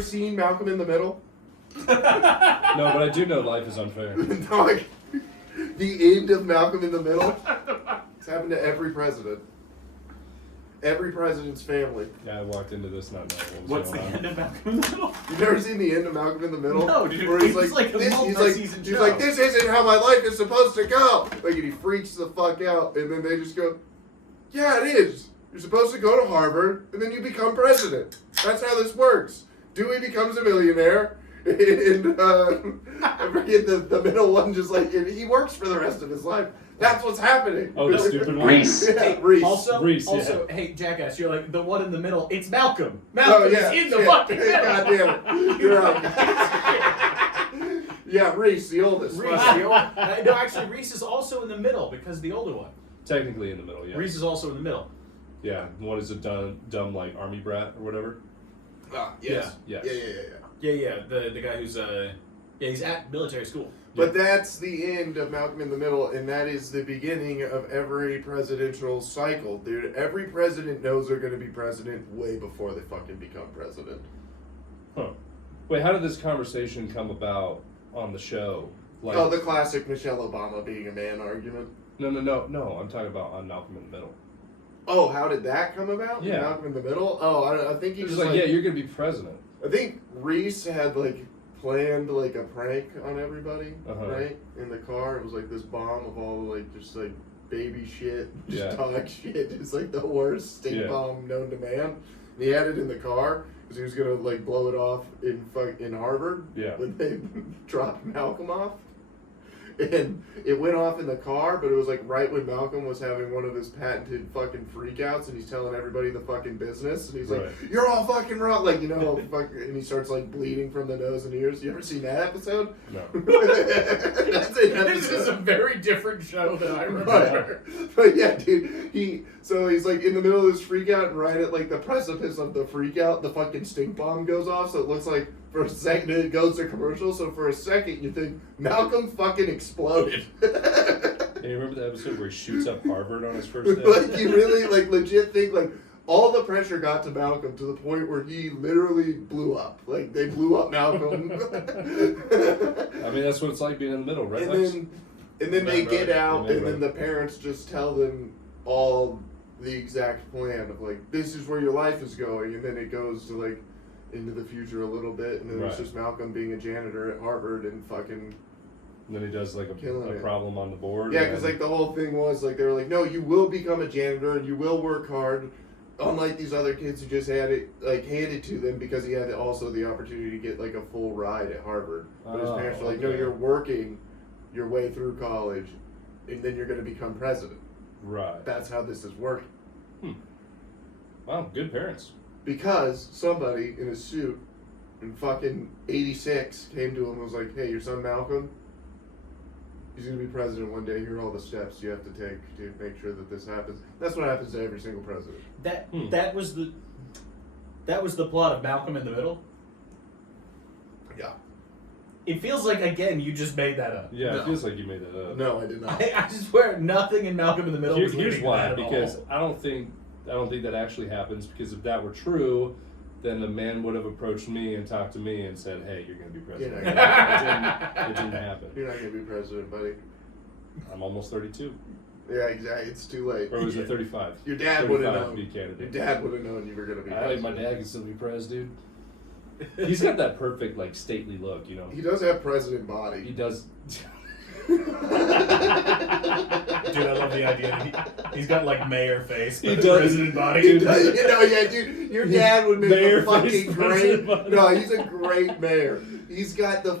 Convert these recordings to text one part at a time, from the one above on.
ever seen Malcolm in the Middle? No, but I do know life is unfair. No, like, the end of Malcolm in the Middle. It's happened to every president. Every president's family. Yeah, I walked into this not knowing What's what the was end going on. of Malcolm in the Middle? You've never seen the end of Malcolm in the Middle? No, dude. Where he's It's like a multi-season he's show. like, this isn't how my life is supposed to go. Like, and he freaks the fuck out, and then they just go, yeah, it is. You're supposed to go to Harvard, and then you become president. That's how this works. Dewey becomes a millionaire, and I forget the middle one, just like, and he works for the rest of his life. That's what's happening. Oh, the stupid one? Reese. Yeah, Reese. Also, Reese, yeah. hey, Jackass, you're like, the one in the middle, it's Malcolm. Oh, Malcolm yeah, is in the shit. fucking middle. God damn it. You're right. Yeah, Reese, the oldest. Reese, no, actually, Reese is also in the middle because the older one. Technically in the middle, yeah. Reese is also in the middle. Yeah, one is a dumb like army brat or whatever. Yes. Yes. Yeah, the guy who's he's at military school. But that's the end of Malcolm in the Middle, and that is the beginning of every presidential cycle, dude. Every president knows they're going to be president way before they fucking become president. Huh. Wait, how did this conversation come about on the show? Like, Oh, the classic Michelle Obama being a man argument. No. I'm talking about on Malcolm in the Middle. Oh, how did that come about? Yeah. Malcolm in the Middle? Oh, I think he He was just like, yeah, you're gonna be president. I think Reese had like planned like a prank on everybody, right? In the car, it was like this bomb of all like just like baby shit, just dog shit. It's like the worst stink bomb known to man. And he had it in the car because he was gonna like blow it off in Harvard. Yeah. When they dropped Malcolm off. And it went off in the car, but it was like right when Malcolm was having one of his patented fucking freakouts, and he's telling everybody the fucking business, and he's like, "You're all fucking wrong," like, you know, and he starts like bleeding from the nose and ears. You ever seen that episode? No. That's an episode. This is a very different show than I remember. But yeah, dude, he's like in the middle of this freakout, and right at like the precipice of the freakout, the fucking stink bomb goes off, so it looks like for a second it goes to commercial, so for a second you think Malcolm fucking exploded. Yeah, you remember the episode where he shoots up Harvard on his first day? Like, you really like legit think like all the pressure got to Malcolm to the point where he literally blew up. Like, they blew up Malcolm. I mean, that's what it's like being in the middle, right? And then they get out, and then the parents just tell them all the exact plan of like, this is where your life is going, and then it goes to like into the future a little bit, and then it's just Malcolm being a janitor at Harvard and fucking. And then he does like a problem on the board. Yeah, because like the whole thing was like they were like, no, you will become a janitor and you will work hard, unlike these other kids who just had it like handed to them because he had also the opportunity to get like a full ride at Harvard. But his parents were like, no, you're working your way through college, and then you're going to become president. Right. That's how this is working. Wow, good parents. Because somebody in a suit in fucking 86 came to him and was like, hey, your son Malcolm, he's going to be president one day. Here are all the steps you have to take to make sure that this happens. That's what happens to every single president. That was the plot of Malcolm in the Middle. Yeah. It feels like, again, you just made that up. Yeah, it feels like you made that up. No, I did not. I swear nothing in Malcolm in the Middle was Here's leading why, to that because at all. I don't think that actually happens, because if that were true, then the man would have approached me and talked to me and said, hey, you're going to be president. It didn't happen. You're not going to be president, buddy. I'm almost 32. Yeah, exactly. It's too late. Or was it 35? Your dad would have 35 known. to be candidate. Your dad would have known you were going to be I think president. my dad can still be pres, dude. He's got that perfect, like, stately look, you know. He does have president body. He does. Dude, I love the idea that he's got like mayor face, but He does. president body. Dude, You know, yeah, dude, your dad would make Mayor a fucking face great. president body. No, he's a great mayor. He's got the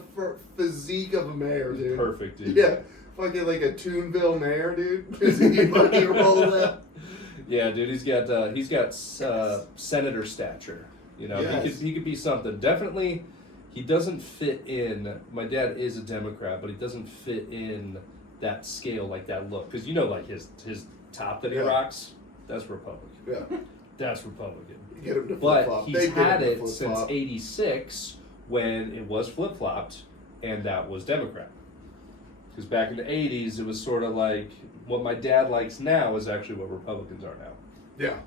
physique of a mayor, dude. Perfect, dude. Yeah, fucking like a Toonville mayor, dude. He fucking roll up. Yeah, dude, he's got senator stature. You know, Yes. he could be something. Definitely, he doesn't fit in. My dad is a Democrat, but he doesn't fit in that scale, like that look. Because you know, like his top that he rocks, that's Republican. Yeah. That's Republican. Get him to flip But flop. he's had it since '86 when it was flip flopped, and that was Democrat. Because back in the '80s, it was sort of like what my dad likes now is actually what Republicans are now. Yeah.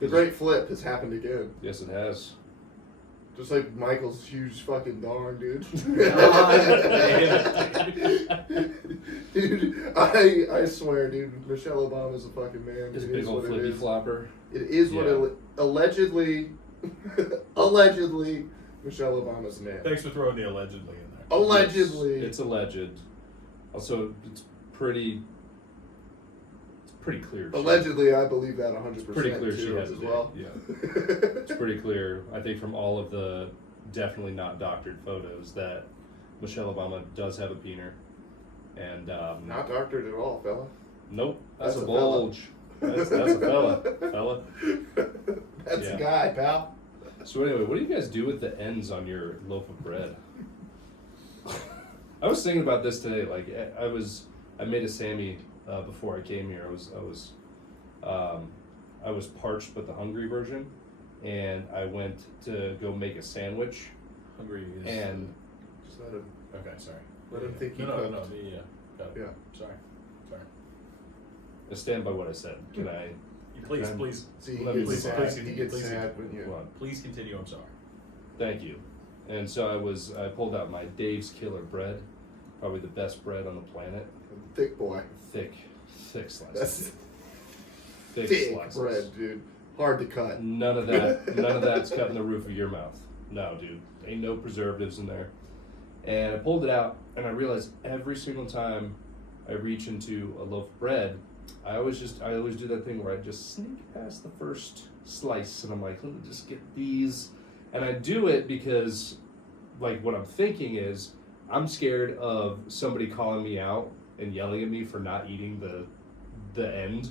The great flip has happened again. Yes, it has. Just like Michael's huge fucking dong, dude. Dude, I swear, dude, Michelle Obama's a fucking man. His It big is old what it flippy is. flopper. It is what Yeah. allegedly, Michelle Obama's a man. Thanks for throwing the allegedly in there. Allegedly. It's alleged. Also, it's pretty clear. Allegedly, I believe that 100%. Pretty clear she too, has as a dick, well. yeah. It's pretty clear, I think, from all of the definitely not doctored photos that Michelle Obama does have a peener. And Not doctored at all, fella. nope, that's a a fella. bulge. That's a fella. That's Yeah. a guy, pal. So anyway, what do you guys do with the ends on your loaf of bread? I was thinking about this today. Like I made a Sammy before I came here. I was parched but the hungry version, and I went to go make a sandwich. Hungry is. And Just let him. Okay, sorry. Let him think he No, cooked. yeah. Got it. Yeah. Sorry. I stand by what I said. Can I? Please, Okay. please. See, he Let me gets see. sad. Please, He gets please, sad when you. Come on. Please continue. I'm sorry. Thank you. And so I pulled out my Dave's Killer bread, probably the best bread on the planet. Thick boy. Thick slices. That's Thick thick slices. bread, dude. Hard to cut. None of that's cutting the roof of your mouth. No, dude. Ain't no preservatives in there. And I pulled it out, and I realized every single time I reach into a loaf of bread, I always do that thing where I just sneak past the first slice, and I'm like, let me just get these. And I do it because, like, what I'm thinking is, I'm scared of somebody calling me out and yelling at me for not eating the end,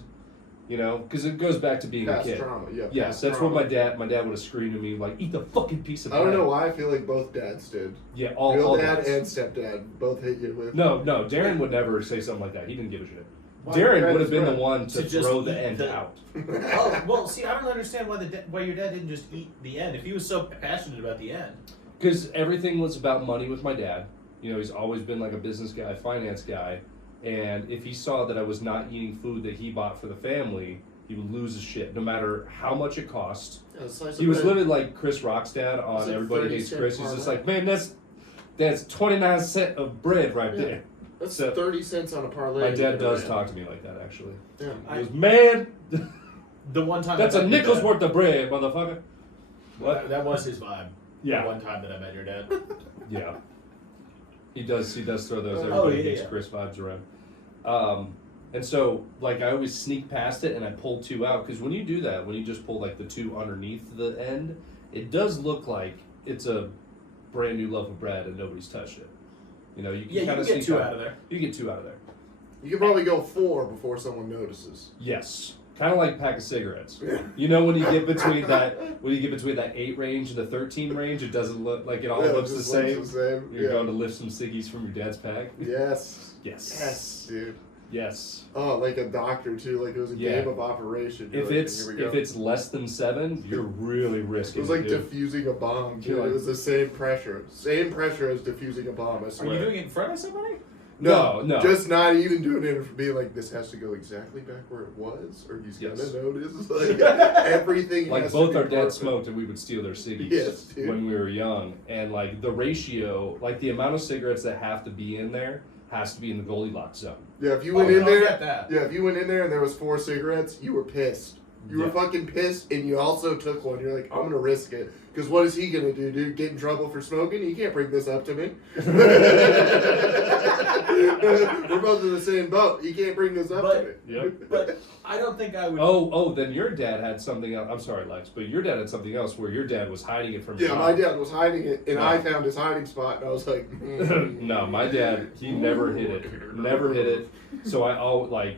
you know, because it goes back to being Past a kid. trauma, yeah. Yes, past that's trauma. what my dad would have screamed at me, like, eat the fucking piece of I bread. don't know why I feel like both dads did. Yeah, all Real dad dads. and stepdad both hit you with. No, Darren would never say something like that. He didn't give a shit. Why? Darren Bread would is have been the bread. one to To just throw the eat end the- out. Oh, well, see, I don't understand why your dad didn't just eat the end. If he was so passionate about the end. Because everything was about money with my dad. You know, he's always been like a business guy, finance guy. And if he saw that I was not eating food that he bought for the family, he would lose his shit, no matter how much it cost. Yeah, a slice He of was bread. literally like Chris Rock's dad on It's like Everybody 30 Hates cent Chris. He's just parlay. like, man, that's 29 cents of bread right Yeah. there. That's So- 30 cents on a parlay. My dad you does can talk to me like that, actually. Yeah. He goes, man, The one time that's I a met your nickel's dad- worth of bread, motherfucker. What? That was his vibe. Yeah. The one time that I met your dad. Yeah. He does throw those Oh, Everybody yeah, Hates yeah. Chris vibes around. And so, like, I always sneak past it and I pull two out, because when you do that, when you just pull, like, the two underneath the end, it does look like it's a brand new loaf of bread and nobody's touched it. You know, you can Yeah, you kind can of get two out of there. You get two out of there. You could probably go 4 before someone notices. Yes. Kind of like a pack of cigarettes. You know, when you get between that 8 range and the 13 range, it doesn't look like it all Yeah, it looks the just same. looks the same. You're Yeah. going to lift some ciggies from your dad's pack. Yes. Yes. Yes, dude. Yes. Oh, like a doctor too. Like it was a Yeah. game of operation. You're If like, it's here we go. if it's less than 7, you're really It risking. was like dude. diffusing a bomb. Dude. You're like- It was the same pressure as diffusing a bomb. I Are swear. you doing it in front of somebody? No. Just not even doing it for being like this has to go exactly back where it was, or he's Yes. gonna notice. Like everything. Like has both to be our dads perfect. smoked and we would steal their ciggies Yes, dude. when we were young, and like the ratio, like the amount of cigarettes that have to be in there has to be in the Goldilocks zone. Yeah, if you went Oh, in no, I there, get that. yeah, if you went in there and there was 4 cigarettes, you were pissed. You were Yeah. fucking pissed, and you also took one. You're like, I'm gonna risk it, because what is he gonna do, dude? Get in trouble for smoking? He can't bring this up to me. We're both in the same boat. He can't bring this up to me. Yep. But I don't think I would. Oh, then your dad had something else. I'm sorry, Lex, but your dad had something else where your dad was hiding it from your Yeah, mom. my dad was hiding it, and No. I found his hiding spot, and I was like, No, my dad, he never hid it. Never hid it. So I all like,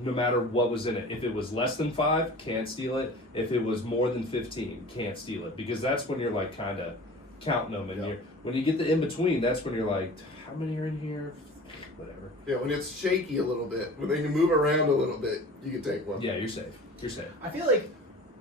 no matter what was in it, if it was less than 5, can't steal it. If it was more than 15, can't steal it, because that's when you're like kind of counting them, and Yeah. when you get the in between, that's when you're like, how many are in here? Whatever. Yeah, when it's shaky a little bit, when they can move around a little bit, you can take one. Yeah, you're safe. You're safe. I feel like.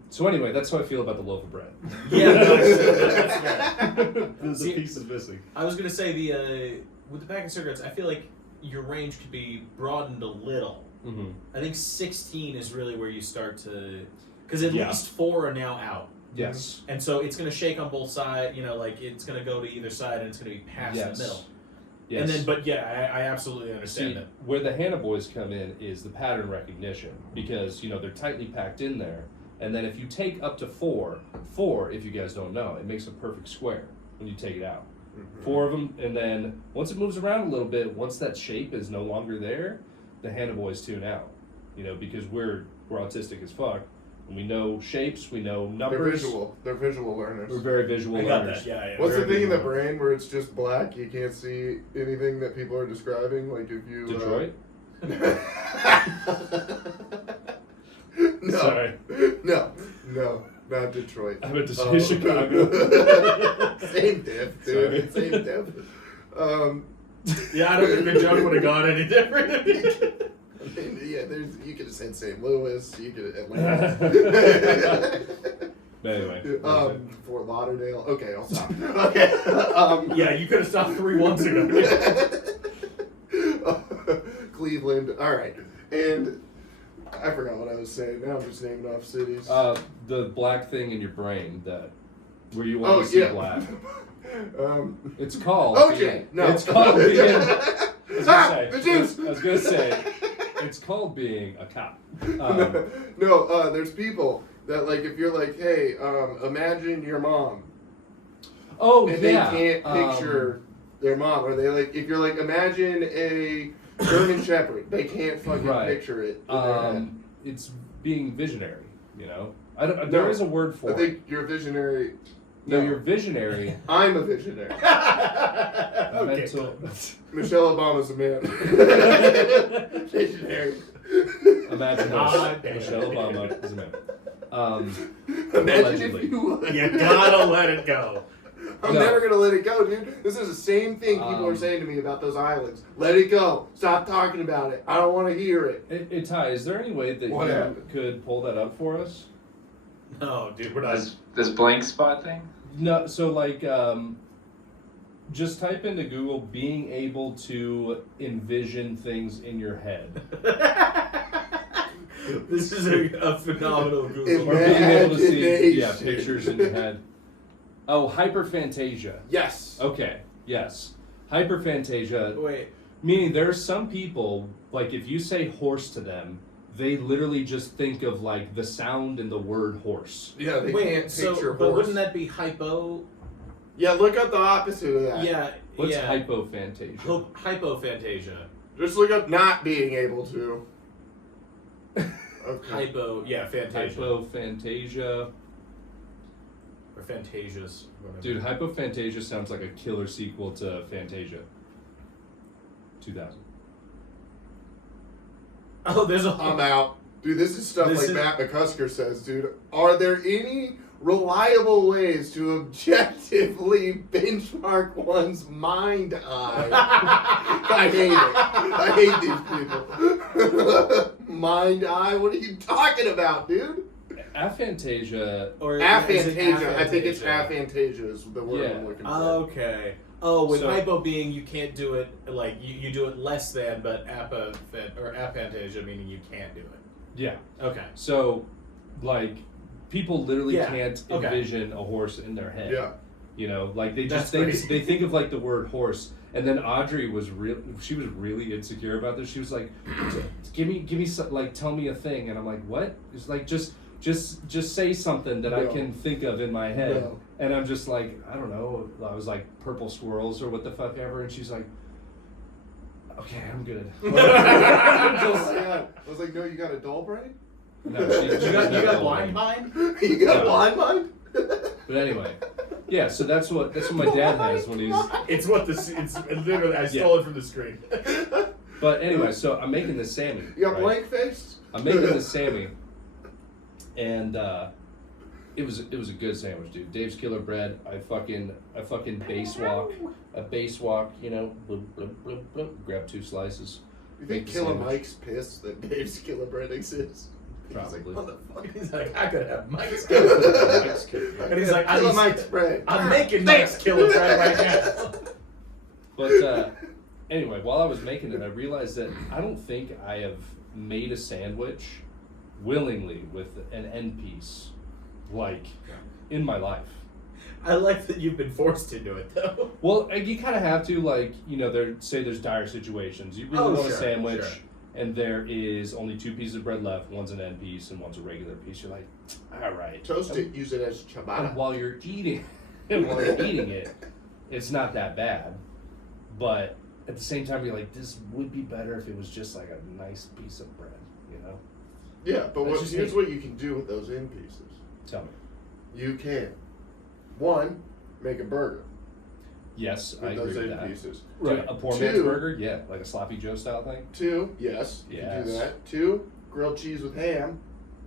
So anyway, that's how I feel about the loaf of bread. Yeah, that's fair. The See- piece is missing. I was gonna say with the pack of cigarettes, I feel like your range could be broadened a little. Mm-hmm. I think 16 is really where you start to, because at Yeah. least 4 are now out. Yes. And so it's going to shake on both sides, like it's going to go to either side and it's going to be past the middle. Yes. And then, but yeah, I absolutely understand that. Where the Hannah boys come in is the pattern recognition because, they're tightly packed in there. And then if you take up to four, if you guys don't know, it makes a perfect square when you take it out. Mm-hmm. 4 of them, and then once it moves around a little bit, once that shape is no longer there, the Hannah boys tune out. Because we're autistic as fuck. And we know shapes, we know numbers. They're visual learners. We're very visual I got learners. that, yeah. What's the thing in the brain where it's just black? You can't see anything that people are describing? Like if you... Detroit? No. Sorry. No, not Detroit. I went to say Chicago. Same diff, dude. Same diff. Yeah, I don't think the joke would have gone any different. Yeah, you could have said St. Louis, you could have Atlanta. Anyway. Fort Lauderdale. Okay, I'll stop. Okay. Yeah, you could have stopped 3 months ago. Cleveland. All right. And I forgot what I was saying. Now I'm just naming off cities. The black thing in your brain where you want to see black. It's called. OJ. No. It's called being. The juice. I was gonna say. It's called being a cop. No, there's people that if you're like, hey, imagine your mom. Oh, and yeah. they can't picture their mom, or they if you're imagine a German Shepherd, they can't fucking picture it. In their head. It's being visionary. There is a word for it. I think you're visionary. No, you're visionary. I'm a visionary. Mental. Michelle Obama's a man. Visionary. Imagine Michelle Obama is a man. Imagine allegedly. if you would. You gotta let it go. I'm never gonna let it go, dude. This is the same thing people are saying to me about those islands. Let it go. Stop talking about it. I don't want to hear it. Ty, is there any way that you could pull that up for us? No, dude, we're not. This blank spot thing? No, so just type into Google being able to envision things in your head. This is a phenomenal Google. Or being able to see pictures in your head. Oh, hyperphantasia. Yes. Okay, yes. Hyperphantasia. Wait. Meaning there are some people, if you say horse to them, they literally just think of the sound and the word horse. Yeah, they can't picture horse. But wouldn't that be hypo? Yeah, look up the opposite of that. Yeah. What's hypophantasia? Hypophantasia. Just look up not being able to. Okay. Fantasia. Hypophantasia. Or Phantasias. Whatever. Dude, Hypophantasia sounds like a killer sequel to Fantasia. 2000. Oh, there's a... I'm out. Dude, this is stuff Matt McCusker says, dude. Are there any reliable ways to objectively benchmark one's mind eye? I hate it. I hate these people. Mind eye? What are you talking about, dude? Aphantasia. Or aphantasia. I think it's aphantasia is the word I'm looking for. Okay. Oh, with hypo being you can't do it, you do it less than, but aphantasia meaning you can't do it. Yeah. Okay. So, people literally can't envision a horse in their head. Yeah. They just they think of the word horse. And then Audrey was she was really insecure about this. She was like, give me some, tell me a thing. And I'm like, what? It's just say something that I can think of in my head. No. And I'm just I don't know. I was purple squirrels or what the fuck ever. And she's like, okay, I'm good. I was like, no, you got a dull brain? No, you got blind mind? You got blind mind? But anyway, yeah. So that's what my dad has when he's. It's literally I stole it from the screen. But anyway, so I'm making this Sammy. You got blank face? I'm making this Sammy, and it was a good sandwich, dude. Dave's Killer Bread. I fucking base walk, bloop, bloop, bloop, bloop, grab 2 slices. You think Killer Mike's pissed that Dave's Killer Bread exists? Probably. He's like, I could have Mike's Killer Bread. And he's like, Killer Mike's bread. I'm making Mike's Killer Bread right now. But anyway, while I was making it, I realized that I don't think I have made a sandwich willingly with an end piece like, in my life. I like that you've been forced into it, though. Well, you kind of have to, like, you know, there's dire situations. You really want a sandwich, and there is only 2 pieces of bread left. One's an end piece and one's a regular piece. You're like, all right. Toast it, use it as ciabatta. And while you're eating it, it's not that bad. But at the same time, you're like, this would be better if it was just like a nice piece of bread, you know? Yeah, but here's what you can do with those end pieces. Tell me. You can, 1, make a burger. Yes, with I those agree with end that. pieces. Right. A poor man's burger? Yeah, like a Sloppy Joe style thing? 2, yes, you can do that. 2, grilled cheese with ham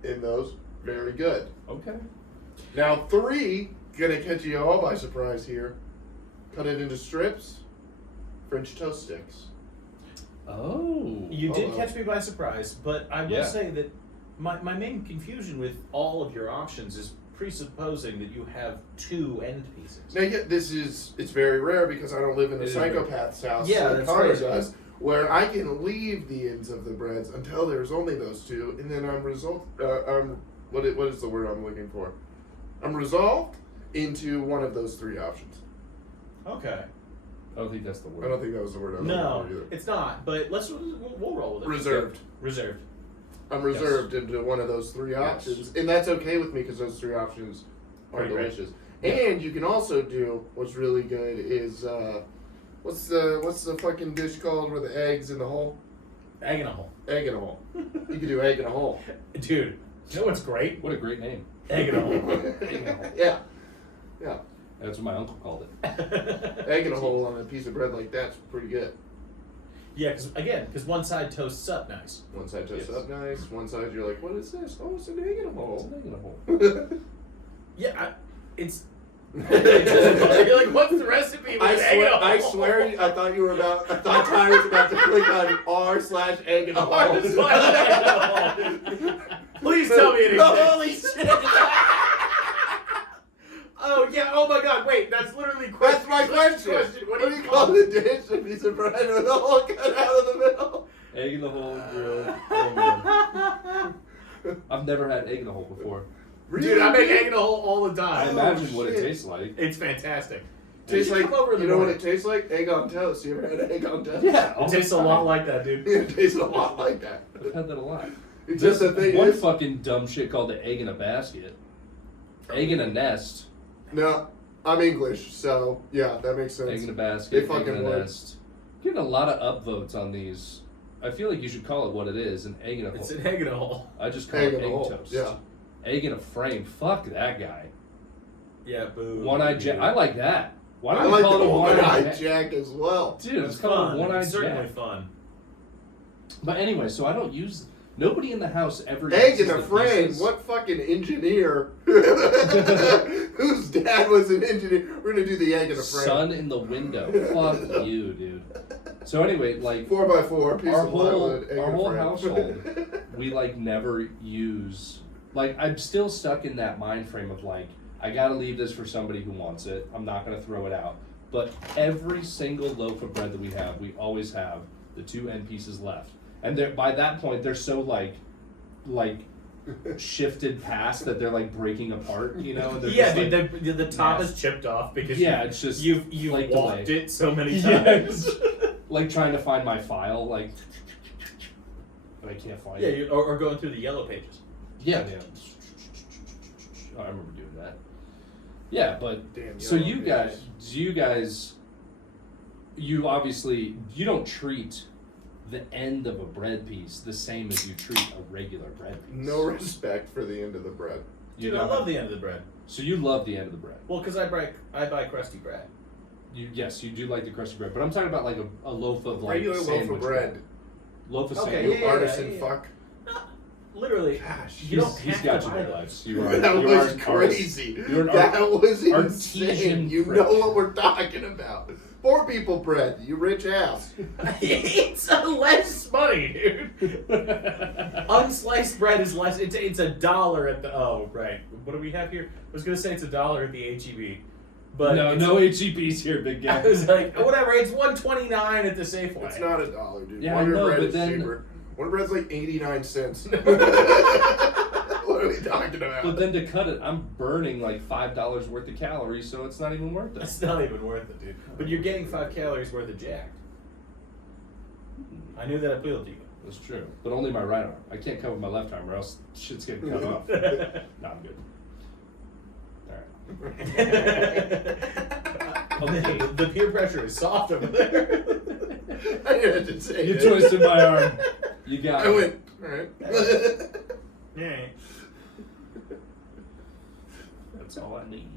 in those. Very good. Okay. Now 3, gonna catch you all by surprise here. Cut it into strips, French toast sticks. Oh. You did catch me by surprise, but I will say that my main confusion with all of your options is presupposing that you have 2 end pieces. Now, it's very rare because I don't live in a psychopath's house. Yeah, like that's Connor right. does, where I can leave the ends of the breads until there's only those 2, and then what is the word I'm looking for? I'm resolved into one of those 3 options. Okay. I don't think that's the word. I don't think that was the word I'm No, looking for either. it's not. But we'll roll with it. Reserved. Reserved. I'm reserved into one of those 3 options, and that's okay with me because those 3 options are Right. delicious. And you can also do what's really good is what's the fucking dish called with the eggs in the hole? Egg in a hole. Egg in a hole. You can do egg in a hole. Dude, you know what's great? What a great name. Egg in a hole. Egg in a hole. Yeah. Yeah. That's what my uncle called it. Egg in a hole on a piece of bread like that's pretty good. Yeah, because one side toasts up nice. One side toasts up nice. One side you're like, what is this? Oh, it's an egg in a hole. It's an egg in a hole. Yeah, it's. You're like, what's the recipe? I swear, I thought Ty was about to click on r/egg in a hole. Please tell me it exists. Holy shit! Oh yeah! Oh my God! Wait, that's literally That's my question. What do you call the dish? A piece of bread with a hole cut out of the middle. Egg in the hole, grilled. Oh, man. I've never had egg in the hole before. Really? Dude, I make egg in a hole all the I time. imagine what it shit. tastes like. It's fantastic. Tastes like, you know what it it tastes like? Egg on toast. You ever had egg on toast? Yeah. It tastes a lot like that, dude. It tastes a lot like that. I've had that a lot. It's just the thing one is, fucking dumb shit called the egg in a basket. Egg in a nest. no, I'm English, so yeah, that makes sense. Egg in a basket. They Egg fucking in a work. nest. Getting a lot of upvotes on these. I feel like you should call it what it is, an egg in a hole. It's an egg in a hole. I just call Egg it in a egg hole, toast. yeah. Egg in a frame. Fuck that guy. Yeah, boo. One-eyed Jack. I like that. Why I don't we like call the it a one-eyed Jack as well. Dude, It's it's called fun. one-eyed It's certainly Jack. fun. But anyway, so I don't use. Nobody in the house ever Egg uses in a the frame. pieces. What fucking engineer? Whose dad was an engineer? We're gonna do the egg in a frame. Sun in the window. Fuck you, dude. So anyway, like 4x4 piece our of whole plywood. Egg in a frame. household, we like never use. Like I'm still stuck in that mind frame of like I gotta leave this for somebody who wants it. I'm not gonna throw it out. But every single loaf of bread that we have, we always have the 2 end pieces left. And by that point, they're so like shifted past that they're like breaking apart, you know? And they're Yeah, just, dude, like, the top nasty. is chipped off because It's just you've like walked delay. it so many Yes. times. Like trying to find my file, like, but I can't find Yeah, it. or going through the yellow pages. Yeah. Oh, I remember doing that. Yeah, but Damn, so yellow you guys, you obviously you don't treat the end of a bread piece the same as you treat a regular bread piece. No respect for the end of the bread. You Dude, I don't love have- the end of the bread. So you love the end of the bread. Well, because I buy crusty bread. Yes, you do like the crusty bread, but I'm talking about like a loaf of like Regular loaf sandwich of bread. Loaf of Okay, sandwich. You yeah, artisan yeah. fuck. Literally, Gosh, you don't He's have got to you buy there, them. Lex. You are. That you was are an artist. crazy. You're an That was insane. artesian You prick. know what we're talking about. Poor people bread, you rich ass. It's a less money, dude. Unsliced bread is less. It's $1 at the. Oh, right. What do we have here? I was gonna say it's $1 at the HEB, but no HEBs here, big guy. I was like, whatever. It's $1.29 at the Safeway. It's not $1, dude. Yeah, Wonder I know, bread but is then- cheaper. Wonder bread's like 89 cents. Wonder What are we talking about? But then to cut it, I'm burning like $5 worth of calories, so it's not even worth it. It's not even worth it, dude. But you're getting 5 calories worth of jacked. I knew that appealed to you. That's true. But only my right arm. I can't cover my left arm or else shit's getting cut off. No, I'm good. Alright. The peer pressure is soft over there. I had to say You it. twisted my arm. You got I it. went, alright. Yeah. That's all I need.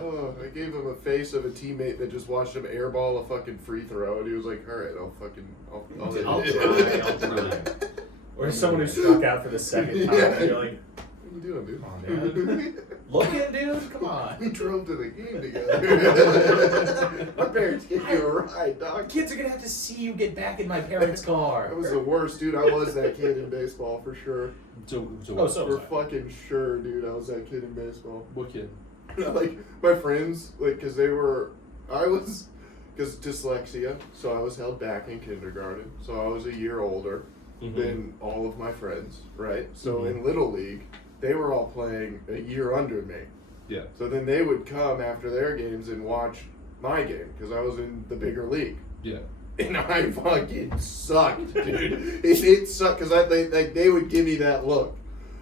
Oh, I gave him a face of a teammate that just watched him airball a fucking free throw, and he was like, alright, I'll try. Or someone who struck out for the second time. Yeah. You're like, What are you doing, dude? come on, dude. Looking, dude? Come on. We drove to the game together. My parents gave you a ride, dog. Kids are gonna have to see you get back in my parents' car. I was the worst, dude. I was that kid in baseball for sure. So Oh, so For was I. fucking sure, dude. I was that kid in baseball. what kid? Like my friends, like, because dyslexia, so I was held back in kindergarten. So I was a year older than all of my friends, right? So in Little League, they were all playing a year under me. Yeah. So then they would come after their games and watch my game because I was in the bigger league. Yeah. And I fucking sucked, dude. It sucked because they would give me that look.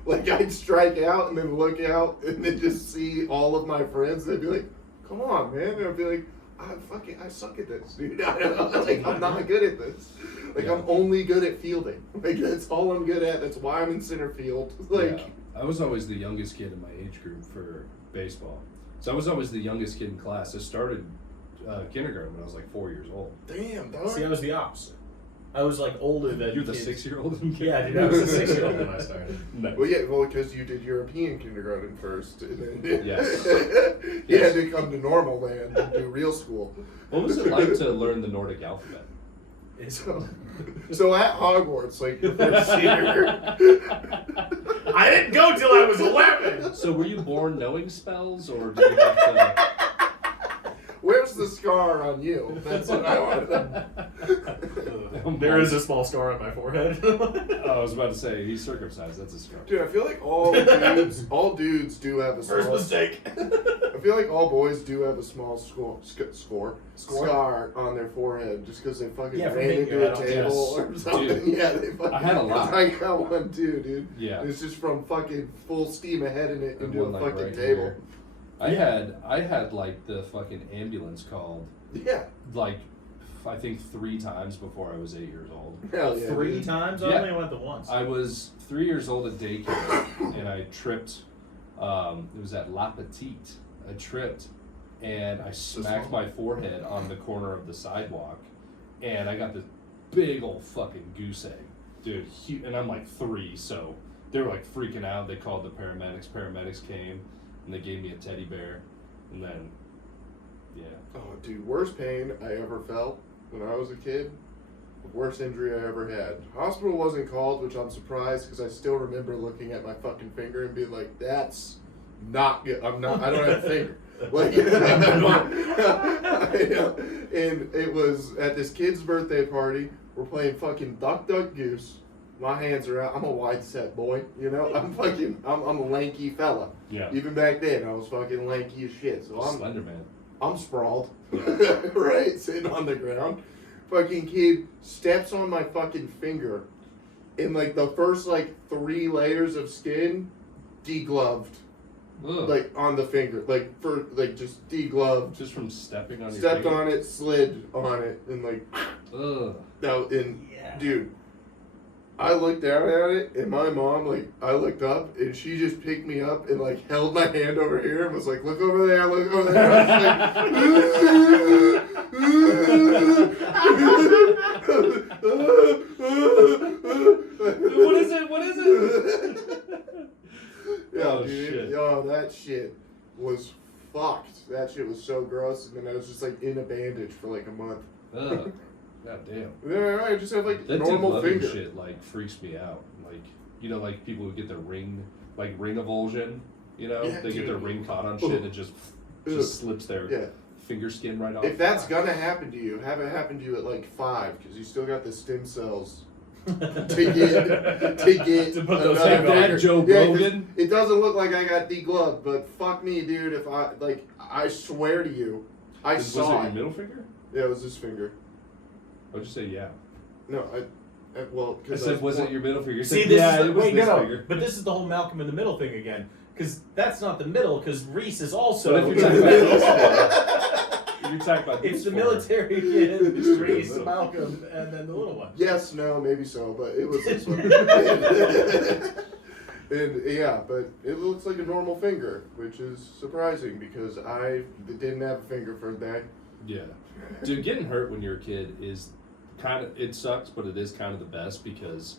Like, I'd strike out and then look out and then just see all of my friends. They'd be like, come on, man. And I'd be like, I suck at this, dude. I'm not good at this. Like, Yeah. I'm only good at fielding. Like, that's all I'm good at. That's why I'm in center field. Like, Yeah. I was always the youngest kid in my age group for baseball. So I was always the youngest kid in class. I started kindergarten when I was like 4 years old. damn, dog. See, I was the opposite. I was like older than You're the kids. 6-year-old in Yeah, dude, I was a 6-year-old when I started. Nice. Well, because you did European kindergarten first, and then Yes. you Yes. had to come to normal land and do real school. What was it like to learn the Nordic alphabet? So at Hogwarts, like your first year, I didn't go till I was 11. So were you born knowing spells, or did you have to... where's the scar on you? That's what I want to know. There is a small scar on my forehead. I was about to say, he's circumcised, that's a scar. Dude, I feel like all dudes do have a small. First mistake. I feel like all boys do have a small scar on their forehead just because they fucking Yeah, from ran being into good, a table or something. Dude, yeah, they fucking. I had a lot. I got one too, dude. Yeah. It's just from fucking full steam ahead in it And into a one, like, fucking right table. here. I had like the fucking ambulance called Yeah. like I think 3 times before I was 8 years old. Hell yeah. 3 dude. times? I Yeah. only went the once. I was 3 years old at daycare and I tripped. It was at La Petite. I tripped and I smacked my forehead on the corner of the sidewalk, and I got this big old fucking goose egg, dude. And I'm like 3, so they were like freaking out. They called the paramedics. Paramedics came and they gave me a teddy bear, and then yeah. Oh, dude, worst pain I ever felt when I was a kid. The worst injury I ever had. Hospital wasn't called, which I'm surprised because I still remember looking at my fucking finger and being like, "That's not good. I don't have a finger." Like, and it was at this kid's birthday party. We're playing fucking Duck Duck Goose. My hands are out. I'm a wide set boy, you know. I'm a lanky fella. Yeah. Even back then, I was fucking lanky as shit. So Slender Man. I'm sprawled, right, sitting on the ground. Fucking kid steps on my fucking finger, and like the first like 3 layers of skin, degloved, Ugh. like on the finger, like for like just degloved. Just from stepping on your Stepped finger? on it, slid on it, and like Ugh. dude. I looked down at it, and my mom, like, I looked up, and she just picked me up and, like, held my hand over here and was like, look over there, look over there. I was like, What is it? Yeah, Oh, dude. shit. Yo, that shit was fucked. That shit was so gross, and then I was just, like, in a bandage for, like, a month. Ugh. God damn. Yeah, I just have, like, That normal degloving finger. shit like freaks me out. Like, you know, like people who get their ring avulsion. You know, Yeah, they get their dude. ring caught on shit and it just slips their Yeah. finger skin right off. If that's gonna happen to you, have it happen to you at like 5, because you still got the stem cells to put those another back on. finger. Joe Yeah, 'cause Rogan. it doesn't look like I got degloved, but fuck me, dude. If I swear to you, I Was saw it your it. middle finger? Yeah, it was this finger. What'd you say? Yeah. No, well, I because said, was it your middle finger? You See, said, this yeah, is it was wait, this no, finger. but this is the whole Malcolm in the Middle thing again, because that's not the middle, because Reese is also. But if you're talking about this one, you're talking about it's this the one. military kid, It's true. Reese, Malcolm, and then the little one. Yes, no, maybe so, but it was this one. And yeah, but it looks like a normal finger, which is surprising because I didn't have a finger for a day. Yeah. Dude, getting hurt when you're a kid is kind of, it sucks, but it is kind of the best because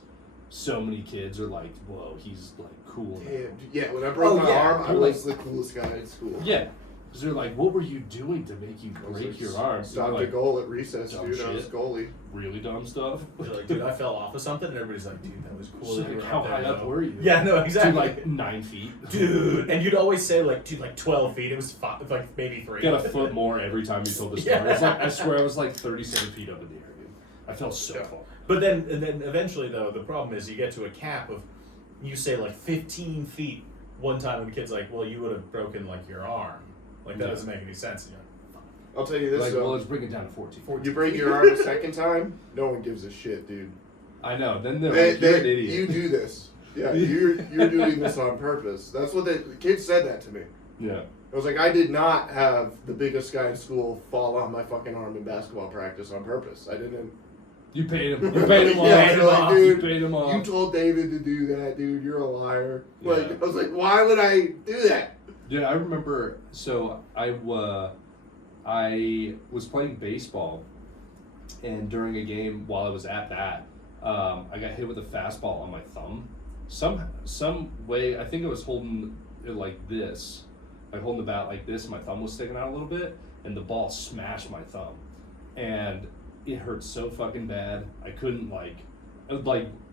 so many kids are like, whoa, he's like cool now. Damn, yeah, when I broke my yeah. arm, I was the coolest guy in school. Yeah. Because they're like, what were you doing to make you I was break like, your arm? Stopped Like, a goal at recess, dumb dude. I was shit. goalie. really dumb stuff. They're like, dude, I fell off of something, and everybody's like, dude, that was cool. that you Like, were how up there, high up though." were you? Yeah, no, exactly. Dude, like 9 feet. Dude, and you'd always say like, dude, like 12 feet. It was like maybe 3. Got a foot more every time you told the story. Yeah. It's like, I swear I was like 37 feet up in the air, dude. I felt so Yeah. far. But then eventually though, the problem is you get to a cap of, you say like 15 feet one time, and the kid's like, well, you would have broken like your arm. Like that Yeah. doesn't make any sense. And you're I'll tell you this Like, though. well, let's bring it down to 14. You break your arm a second time, no one gives a shit, dude. I know. Then they're like, you're an idiot. You do this. Yeah, you're doing this on purpose. That's what the kids said that to me. Yeah. I was like, I did not have the biggest guy in school fall on my fucking arm in basketball practice on purpose. I didn't. You paid him. You paid him off. Yeah, you're like, You dude, paid him off. You told David to do that, dude. You're a liar. Like, Yeah. I was like, why would I do that? Yeah, I remember. So I was playing baseball, and during a game while I was at that, I got hit with a fastball on my thumb. Some way, I think I was holding it like this, like holding the bat like this. And my thumb was sticking out a little bit, and the ball smashed my thumb, and it hurt so fucking bad. I couldn't like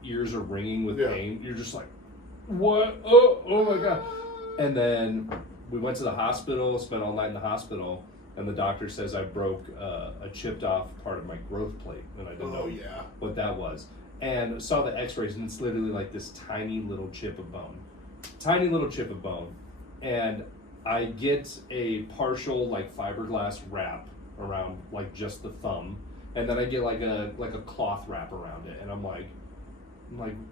ears are ringing with Yeah. pain. You're just like, what? Oh my god! And then we went to the hospital, spent all night in the hospital, and the doctor says I broke a chipped off part of my growth plate, and I didn't know yeah. what that was. And saw the x-rays, and it's literally like this tiny little chip of bone. Tiny little chip of bone. And I get a partial like fiberglass wrap around like just the thumb, and then I get like a cloth wrap around it, and I'm like,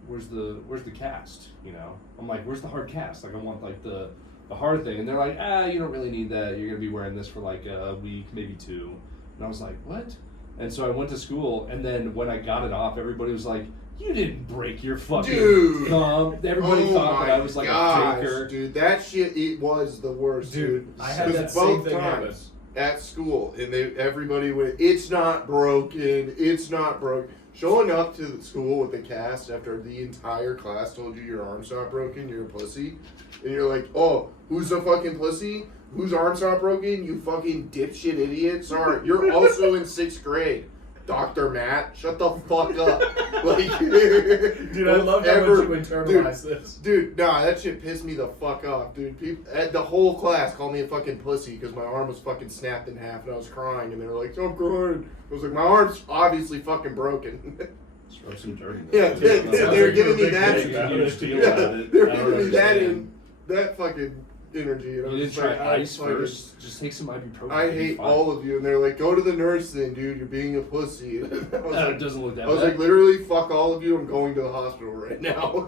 where's the cast? You know? I'm like, where's the hard cast? Like I want like the hard thing. And they're like, you don't really need that. You're gonna be wearing this for like a week, maybe 2. And I was like, what? And so I went to school, and then when I got it off, everybody was like, you didn't break your fucking Dude. thumb. Everybody thought that I was like gosh, a faker. dude. That shit, it was the worst, dude. I had that Because same both thing happen. times at school, and everybody went, it's not broken, it's not broken. Showing up to the school with the cast after the entire class told you your arm's not broken, you're a pussy. And you're like, oh, who's a fucking pussy? Whose arm's not broken? You fucking dipshit idiot. Sorry, you're also in 6th grade. Dr. Matt, shut the fuck up. Like, dude, I love how much you internalize this. Dude, nah, that shit pissed me the fuck off, dude. The whole class called me a fucking pussy because my arm was fucking snapped in half and I was crying, and they were like, "Stop crying." I was like, my arm's obviously fucking broken. Just rub some dirt in Yeah, there. they're giving me that. They're I don't giving me that understand. that fucking energy. And I You was didn't just try like, I ice fucking- first? Just take some ibuprofen. I You'll be hate fine. all of you, and they're like, "Go to the nurse, then, dude. You're being a pussy." And I was It like, doesn't look that I was bad. like, literally, fuck all of you. I'm going to the hospital right now.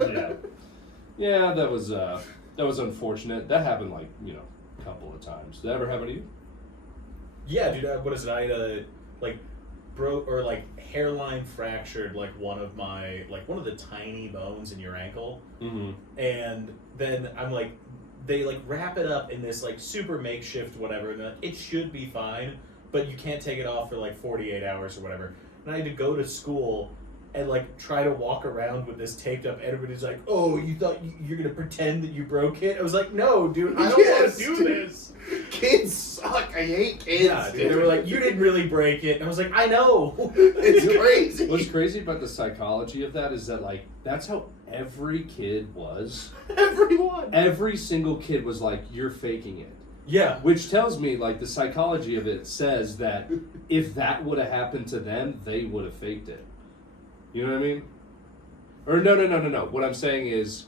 Yeah, that was unfortunate. That happened like, a couple of times. Did that ever happen to you? Yeah, dude. What is it? I had broke or hairline fractured one of the tiny bones in your ankle, Mm-hmm. and then I'm like, they wrap it up in this super makeshift whatever, and it should be fine, but you can't take it off for 48 hours or whatever. And I had to go to school and try to walk around with this taped up. Everybody's like, "Oh, you thought you're gonna pretend that you broke it?" I was like, "No, dude, I don't want to do dude. this." Kids suck. I hate kids. Yeah, dude. They were like, "You didn't really break it," and I was like, "I know." It's crazy. What's crazy about the psychology of that is that that's how every kid was. Everyone. Every single kid was like, you're faking it. Yeah. Which tells me the psychology of it says that if that would have happened to them, they would have faked it. You know what I mean? Or no. What I'm saying is,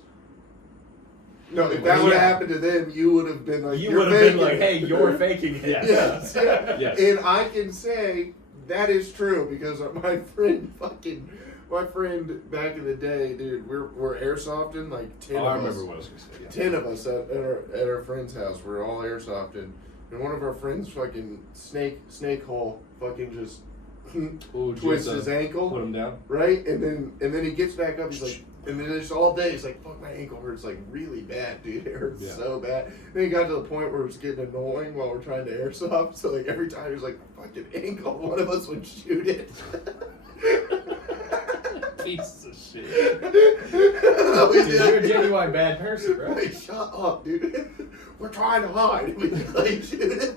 No, if that would have happened to them, you would have been like, You you're would have been faking like, it. hey, you're faking it. Yes. Yes. And I can say that is true because my friend back in the day, dude, we're airsofting like 10 I of us. remember what I was going to say. Yeah. 10 of us at our friend's house. We're all airsofting. And one of our friends fucking snake hole fucking just Ooh, twists Jesus. his ankle. Put him down. Right? And then he gets back up, he's like, and then just all day he's like, fuck, my ankle hurts like really bad, dude. It hurts so bad. Then he got to the point where it was getting annoying while we're trying to airsoft. So like every time he was like, fucking ankle, one of us would shoot it. Piece of shit. Dude, you're a genuine bad person, bro. Like, shut up, dude. We're trying to hide. We just like shoot it.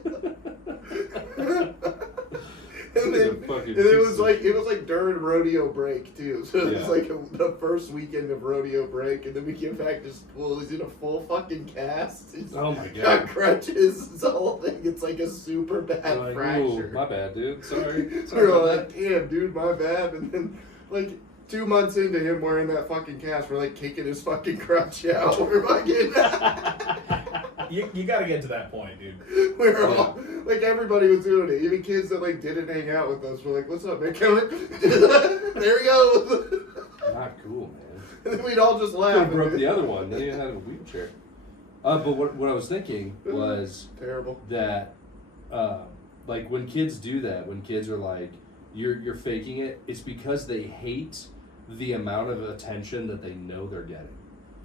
And then it was like during rodeo break too. So it's like the first weekend of rodeo break, and then we get back to school. He's in a full fucking cast. He's Oh my got god. crutches. It's the whole thing. It's like a super bad Like, fracture. ooh, my bad, dude. Sorry. We're about like, damn, dude, my bad. And then like 2 months into him wearing that fucking cast, we're like kicking his fucking crutch out. We're fucking. You gotta get to that point, dude. We were all, like, everybody was doing it. Even kids that, like, didn't hang out with us were like, what's up, man? There he goes. Not cool, man. And then we'd all just Could laugh. have broke the other one. Then you had a wheelchair. But what I was thinking was terrible. that, like, when kids do that, when kids are like, you're faking it, it's because they hate the amount of attention that they know they're getting.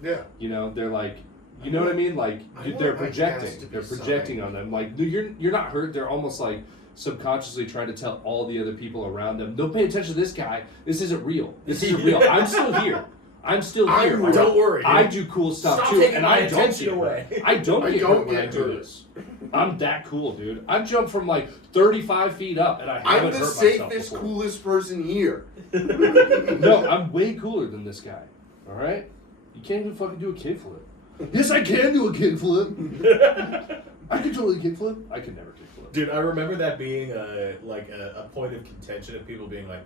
Yeah. You know, they're like, you know what I mean? Like, they're projecting. They're projecting on them. Like, you're not hurt. They're almost like subconsciously trying to tell all the other people around them, don't pay attention to this guy. This isn't real. This isn't real. I'm still here. I'm still here. Don't worry. I do cool stuff Stop too, taking and my I don't attention get away. hurt. I don't get hurt when I do hurt. this. I'm that cool, dude. I jumped from like 35 feet up, and I haven't I'm hurt the myself safest, before. coolest person here. No, I'm way cooler than this guy. All right, you can't even fucking do a kickflip. Yes, I can do a kickflip. I can totally kickflip. I can never kickflip. Dude, I remember that being a point of contention of people being like,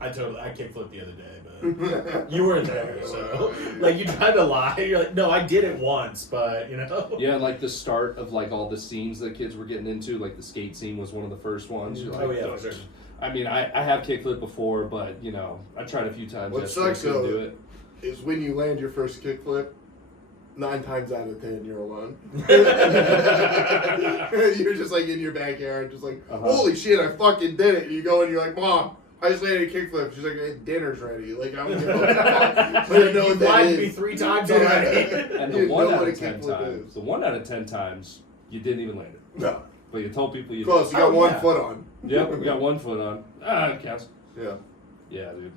I kickflipped the other day, but you weren't there, so like you tried to lie. You're like, no, I did it once, but you know. Yeah, like the start of like all the scenes that kids were getting into, like the skate scene was one of the first ones. You're like, Oh yeah, for sure. I mean, I have kickflip before, but you know, I tried a few times. What yesterday, sucks couldn't though do it. is when you land your first kickflip, 9 times out of 10 you're alone. You're just like in your backyard, just like, holy shit, I fucking did it. And you go and you're like, Mom, I just landed a kickflip. She's like, hey, dinner's ready. Like, I'm gonna go. I don't know You what that lied to me is. 3 times already. And You the one know out what of a 10 kickflip times, is. the 1 out of 10 times, you didn't even land it. No. But you told people you Close. did. You got one yeah. foot on. Yep, we got 1 foot on. It counts. Yeah. Yeah, dude.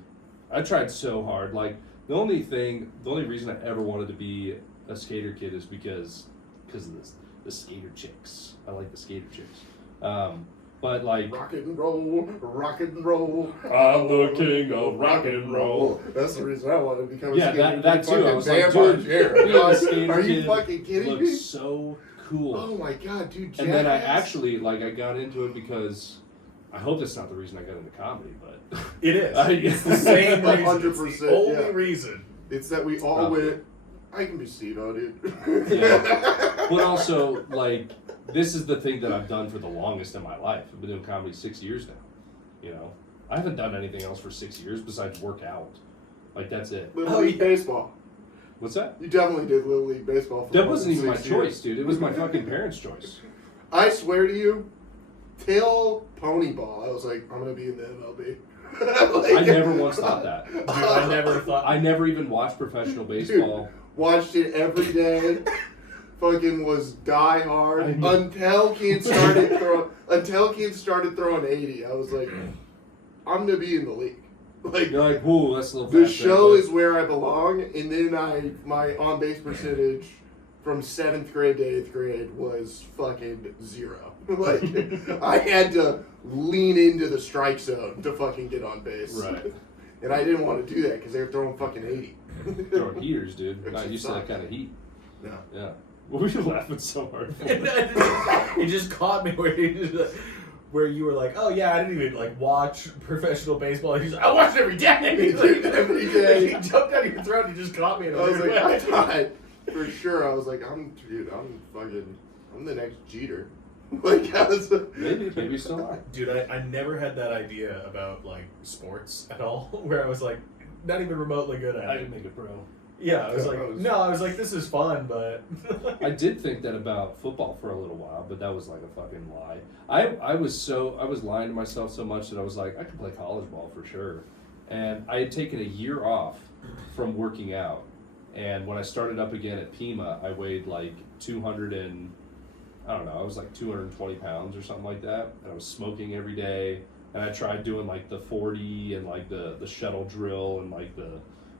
I tried so hard. Like, the only reason I ever wanted to be a skater kid is because of the skater chicks. I like the skater chicks. But like, Rock and roll, rock and roll. I'm the king of rock and roll. That's the reason I wanted to become a Yeah, skater. that too. I Fucking was like, Bam dude, Margera. being a skater Are you kid fucking kidding looks me? so cool. Oh my god, dude. And then I Jackass. actually, like, I got into it because, I hope that's not the reason I got into comedy, but. It is. I- It's the same reason. 100%, It's the only yeah. reason. It's that we all Probably. went, I can be Steve-O, dude. Yeah. But also, like, this is the thing that I've done for the longest in my life. I've been doing comedy 6 years now. You know, I haven't done anything else for 6 years besides work out. Like, that's it. Little League Baseball. What's that? You definitely did Little League Baseball for That more wasn't than even my 6 years. choice, dude. It was my fucking parents' choice. I swear to you, till Ponyball, I was like, I'm going to be in the MLB. Like, I never once thought that. Dude, I never thought. I never even watched professional baseball. Watched it every day. Fucking was die hard I know. until kids started throwing 80. I was like, I'm gonna be in the league. Like, You're like, whoa, that's a little the fast, show but- is where I belong. And then my on base percentage from 7th grade to 8th grade was fucking 0. Like, I had to lean into the strike zone to fucking get on base. Right. And I didn't want to do that because they were throwing fucking 80. Throwing heaters, dude. Which Not used to that sucks. kind of heat. No. Yeah. What were you laughing so hard for? It just caught me where he just like, where you were like, oh yeah, I didn't even like watch professional baseball. And he's like, I watch it every day. Like, Every day. He jumped down your throat and he just caught me. In a I was weird like, way. I thought for sure. I was like, I'm the next Jeter. Like, I was. Maybe still are. Dude, I never had that idea about like sports at all. Where I was like, not even remotely good at I it. can make it pro. Yeah, I was like, Gross. no, I was like, this is fun, but I did think that about football for a little while, but that was like a fucking lie. I was lying to myself so much that I was like, I could play college ball for sure. And I had taken a year off from working out. And when I started up again at Pima, I weighed like 220 pounds or something like that. And I was smoking every day. And I tried doing like the 40 and like the shuttle drill and like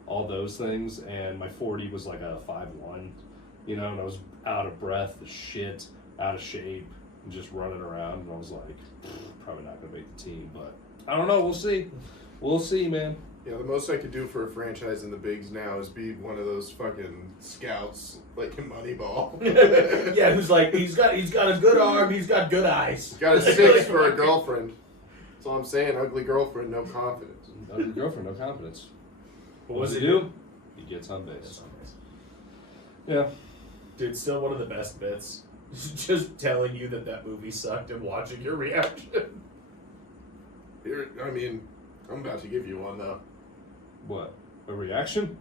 all those things. And my 40 was like a 5'1", you know, and I was out of breath as shit, out of shape, and just running around. And I was like, probably not going to make the team. But I don't know. We'll see. We'll see, man. Yeah, the most I could do for a franchise in the bigs now is be one of those fucking scouts, like in Moneyball. yeah, who's like, he's got a good arm, he's got good eyes. Got a 6 for a girlfriend. That's all I'm saying. Ugly girlfriend, no confidence. Ugly girlfriend, no confidence. What What does he do? He gets on base. Yeah. Dude, still one of the best bits. Just telling you that movie sucked and watching your reaction. I mean, I'm about to give you one though. What? A reaction?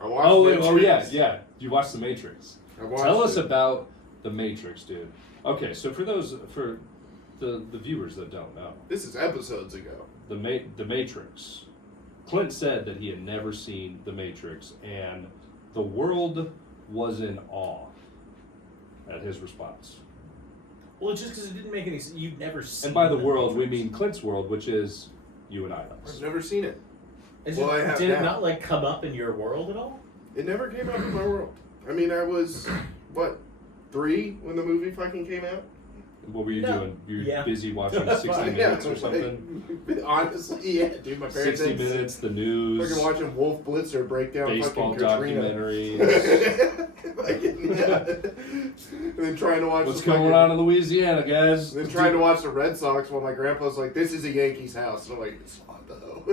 I watched Oh Matrix. yeah. You watched The Matrix. I watched Tell us it. about The Matrix, dude. Okay, so for the viewers that don't know, This is episodes ago. The Matrix. Clint said that he had never seen The Matrix, and the world was in awe at his response. Well, it's just because it didn't make any sense. You'd never seen And by the world, we Matrix. mean Clint's world, which is you and I. I've never seen it. Well, I have did now. it not like come up in your world at all? It never came out in my world. I mean, I was, 3 when the movie fucking came out? What were you No. doing? You were Yeah. busy watching 60 Minutes or something? Honestly, yeah, dude. My parents 60 had Minutes, the news, fucking watching Wolf Blitzer break down baseball fucking Katrina. documentaries. Fucking, yeah. And then trying to watch What's the going fucking- on in Louisiana, guys? And then trying to watch the Red Sox while my grandpa's like, "This is a Yankees house." And I'm like, "It's not though,"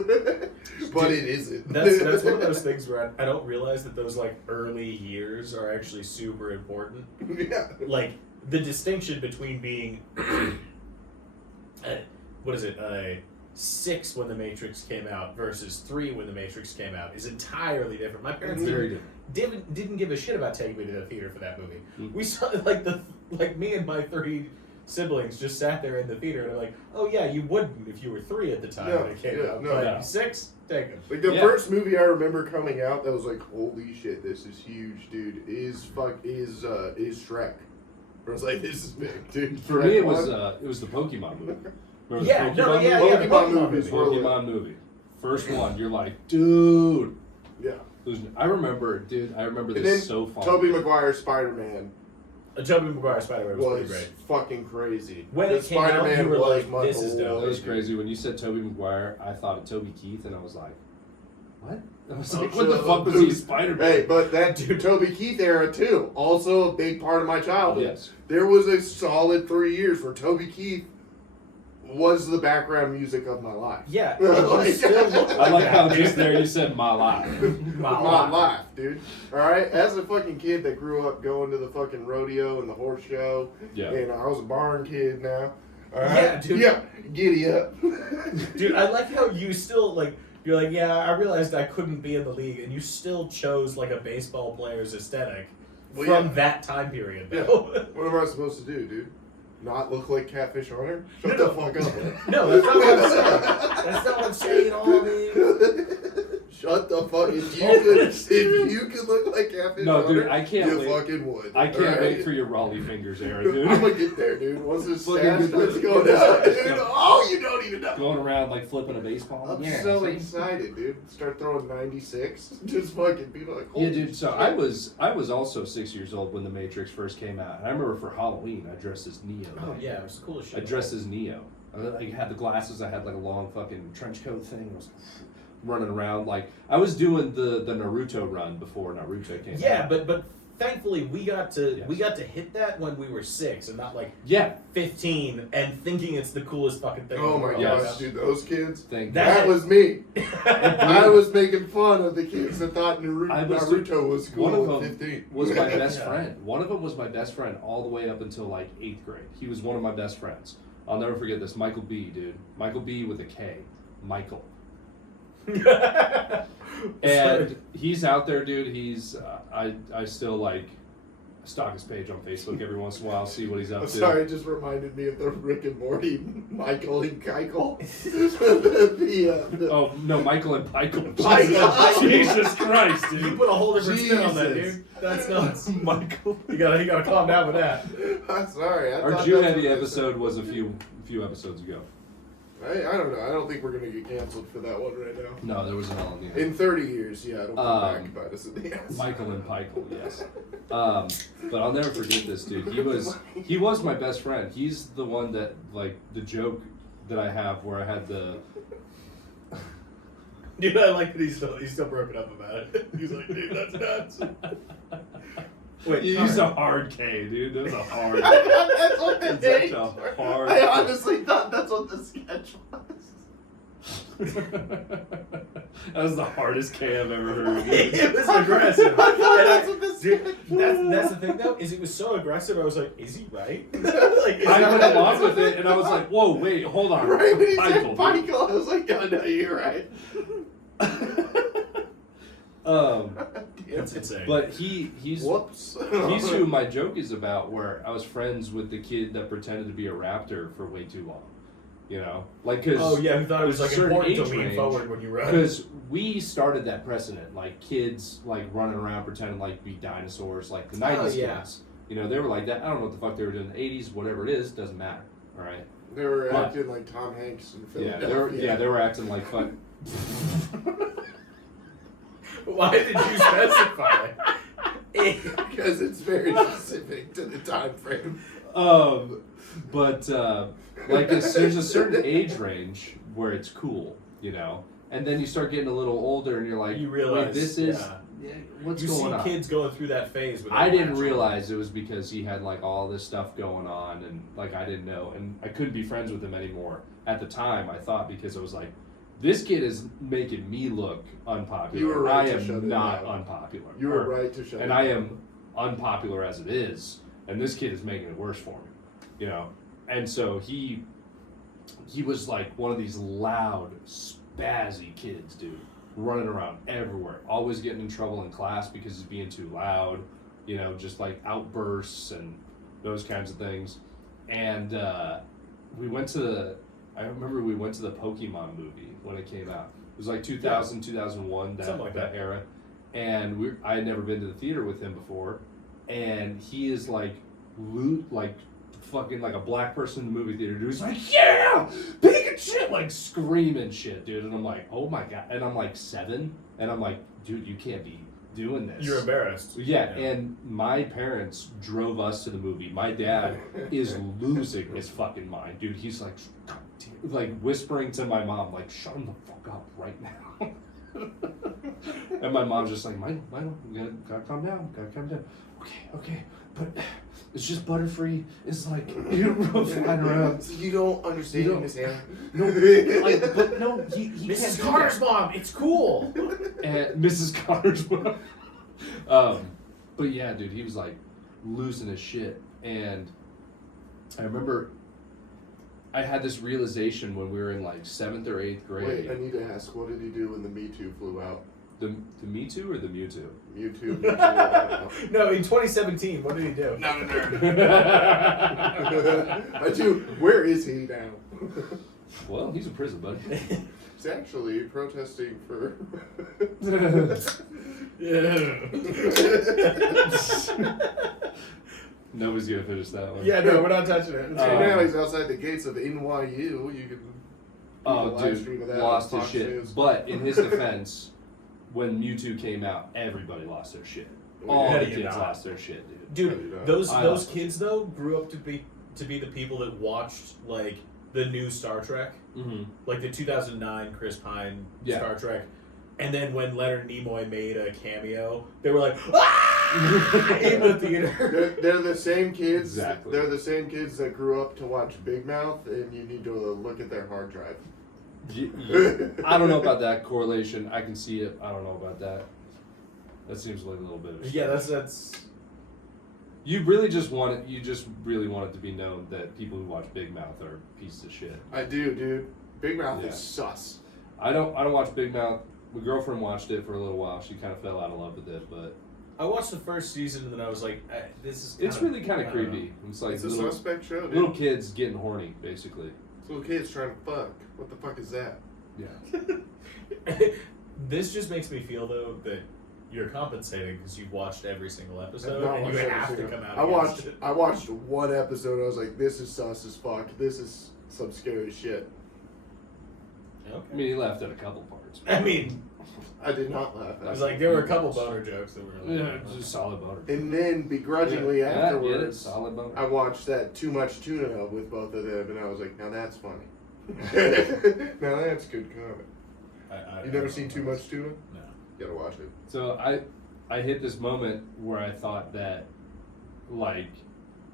but it isn't. That's one of those things where I don't realize that those like early years are actually super important. Yeah. Like the distinction between being what is it 6 when the Matrix came out versus 3 when the Matrix came out is entirely different. My parents Very didn't give a shit about taking me to the theater for that movie. Mm. We saw like me and my 3 siblings just sat there in the theater and they're like, oh yeah, you wouldn't if you were 3 at the time No, when it came yeah, out. no. But No. 6, take them. Like the Yeah. first movie I remember coming out that was like, holy shit, this is huge, dude. Is Shrek. I was like, this is big, dude. For me, it was the Pokemon movie. Remember Yeah, the no, Pokemon yeah, movie? yeah, Pokemon Pokemon movies movie. were lit. Pokemon movie. First one, you're like, dude. Yeah. I remember And then this so far. Tobey Maguire's Spider-Man Tobey Maguire Spider-Man was pretty was great. fucking crazy. When The it came out, you were like, my this is whole dope. That was life. crazy. When you said Tobey Maguire, I thought of Toby Keith, and I was like, what? I was Oh, like, what the shut fuck up, was he, dude. Spider-Man? Hey, but that Toby Keith era too, also a big part of my childhood. Yes. There was a solid 3 years where Toby Keith was the background music of my life. Yeah, Like- it still looked I like that, how dude. just there you said my life. My life, dude. Alright? As a fucking kid that grew up going to the fucking rodeo and the horse show, Yeah. and I was a barn kid now. Alright? Yeah, dude. Yeah, giddy up. Dude, I like how you still like. You're like, yeah, I realized I couldn't be in the league, and you still chose like a baseball player's aesthetic Well, from yeah. that time period. Yeah. Though. What am I supposed to do, dude? Not look like Catfish Hunter? Shut the fuck up. No, that's not what I'm saying. That's not what I'm saying at all, dude. Shut the fuck. If you could look like Catfish No, Hunter, dude, I can't you wait. fucking would. I can't alright? wait for your Raleigh fingers era, dude. I'm gonna get there, dude. Once this Fucking stash good starts luck. going down, dude. Oh, you don't even know. Going around like flipping a baseball. I'm Yeah, so see? excited, dude. Start throwing 96. Just fucking people like, Yeah, holy dude. So shit. I was also 6 years old when The Matrix first came out. And I remember for Halloween, I dressed as Neo. Oh yeah, it was cool as shit. I dressed as Neo. I had the glasses. I had like a long fucking trench coat thing. I was running around like I was doing the Naruto run before Naruto came out. Yeah, but thankfully we got to hit that when we were 6 and not like 15 and thinking it's the coolest fucking thing. Oh my Yes. gosh, dude, those kids. That was me. I was making fun of the kids that thought Naruto was cool. One of at them 15. was my best friend. One of them was my best friend all the way up until like 8th grade. He was one of my best friends. I'll never forget this. Michael B, dude. Michael B with a K. Michael. And he's out there, dude. He's I still like stalk his page on Facebook every once in a while, see what he's up I'm to. sorry, it just reminded me of the Rick and Morty Michael and Keichel. Oh no, Michael and Michael. Michael. Jesus Christ, dude. You put a whole different spin on that, Jesus. dude. That's nuts. Michael. You gotta calm down with that. I'm sorry. Our thought Jew that's Heavy what they episode was a few episodes ago. said. I don't know. I don't think we're gonna get canceled for that one right now. No, there was an L in the end. In 30 years, yeah, it'll come back and bite us in the ass. Michael and Michael, yes. But I'll never forget this dude. He was my best friend. He's the one that like the joke that I have where I had the Dude, I like that he's still broken up about it. He's like, dude, that's nuts. Wait, you used a hard K, dude. That was a hard That's what the That's name such a was. hard- I honestly thought that's what the sketch was. That was the hardest K I've ever heard. It was aggressive. I thought And that's what this dude, sketch that's the thing though, is it was so aggressive. I was like, is he right? Like, is I that- went along with it, and I was like, "Whoa, wait, hold on." Right when he Michael, said dude. Michael, I was like, oh no, you're right. It's insane. But he's Whoops. he's who my joke is about. Where I was friends with the kid that pretended to be a raptor for way too long. You know, like because oh yeah, who thought it was like certain important to age lean range, forward when you run? because we started that precedent, like kids like running around pretending like to be dinosaurs, like the '90s yeah. kids. You know, they were like that. I don't know what the fuck they were doing in the '80s. Whatever it is, doesn't matter. All right. They were But- acting like Tom Hanks in Yeah, Philadelphia. they were acting like fuck. Why did you specify? Because it's very specific to the time frame. But like there's a certain age range where it's cool, you know, and then you start getting a little older, and you're like, You realize, wait, this is yeah. what's You going see on? kids going through that phase. With I their didn't natural- realize it was because he had like all this stuff going on, and like I didn't know, and I couldn't be friends with him anymore. At the time, I thought, because I was like, this kid is making me look unpopular. You were right I to shut am it not down. unpopular. You were right to shut it And I down. am unpopular as it is, and this kid is making it worse for me, you know. And so he was like one of these loud, spazzy kids, dude, running around everywhere, always getting in trouble in class because he's being too loud, you know, just like outbursts and those kinds of things. And I remember we went to the Pokemon movie when it came out. It was like 2000, 2001, Something like that that. era. And I had never been to the theater with him before, and he is like fucking like a black person in the movie theater, dude. He's like, yeah, Pikachu, like screaming shit, dude. And I'm like, oh my god. And I'm like 7, and I'm like, dude, you can't be doing this. You're embarrassed. Yeah, and my parents drove us to the movie. My dad is losing his fucking mind, dude. He's like, God damn, like whispering to my mom, like, shut him the fuck up right now. And my mom's just like, Michael, you gotta calm down, okay, but it's just Butterfree. It's like you know, flying around. So you don't understand, You don't- Miss Anna? No, like, but no, he Mrs. can't do Carter's that. mom, it's cool. And Mrs. Carter's mom. But yeah, dude, he was like losing his shit, and I remember I had this realization when we were in like 7th or 8th grade. Wait, I need to ask, what did he do when the Me Too flew out? The Me Too or the Mewtwo? Mewtwo. I don't know. No, in 2017, what did he do? Not a nerd. Where is he now? Well, he's in prison, buddy. He's actually protesting for. Nobody's gonna finish that one. Yeah, no, we're not touching it. So now he's outside the gates of NYU. You can. Oh, live stream of dude, that lost on his Fox shit. News. But in his defense, when Mewtwo came out, everybody lost their shit. All How the do you kids not? lost their shit, dude. Dude, those I those love it. kids though grew up to be the people that watched like the new Star Trek, Mm-hmm. like the 2009 Chris Pine Yeah. Star Trek, and then when Leonard Nimoy made a cameo, they were like, ah! in the theater. They're the same kids. Exactly. They're the same kids that grew up to watch Big Mouth, and you need to look at their hard drive. I don't know about that correlation. I can see it. I don't know about that. That seems like a little bit of shit. Yeah, that's. You really just want it. You just really want it to be known that people who watch Big Mouth are pieces of shit. I do, dude. Big Mouth Yeah. is sus. I don't watch Big Mouth. My girlfriend watched it for a little while. She kind of fell out of love with it, but I watched the first season and then I was like, this is. it's really kind of creepy. It's like It's a little, suspect show, dude. little kids getting horny, basically. Little kids trying to fuck. What the fuck is that? Yeah. This just makes me feel though that you're compensating because you've watched every single I've episode not and you watched every have to single- come out. I against watched one episode. I was like, this is sus as fuck. This is some scary shit. it. I Okay. mean, he laughed at a couple parts. I mean, I did not laugh. I was like, there were a couple boner jokes that were like, Yeah, just solid boner. And then begrudgingly Yeah, get it? afterwards, Solid boner. I watched that Too Much Tuna with both of them, and I was like, now that's funny. Now that's good comedy. You never seen Too Much Tuna? No. You gotta watch it. So I hit this moment where I thought that, like,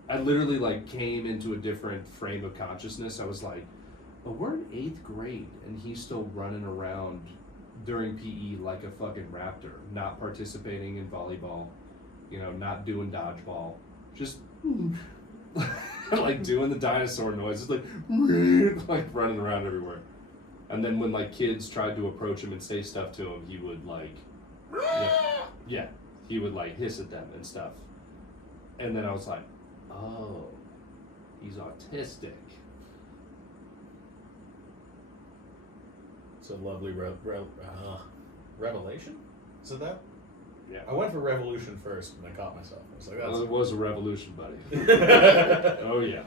I literally like came into a different frame of consciousness. I was like, but we're in 8th grade and he's still running around during PE like a fucking raptor, not participating in volleyball, you know, not doing dodgeball, just like doing the dinosaur noises, like running around everywhere. And then when like kids tried to approach him and say stuff to him, he would like, yeah, he would like hiss at them and stuff. And then I was like, oh, he's autistic. It's a lovely revelation. Is it that? Yeah. I went for revolution first and I caught myself. I was like, Well, it was a revolution, buddy. that's. Oh yeah.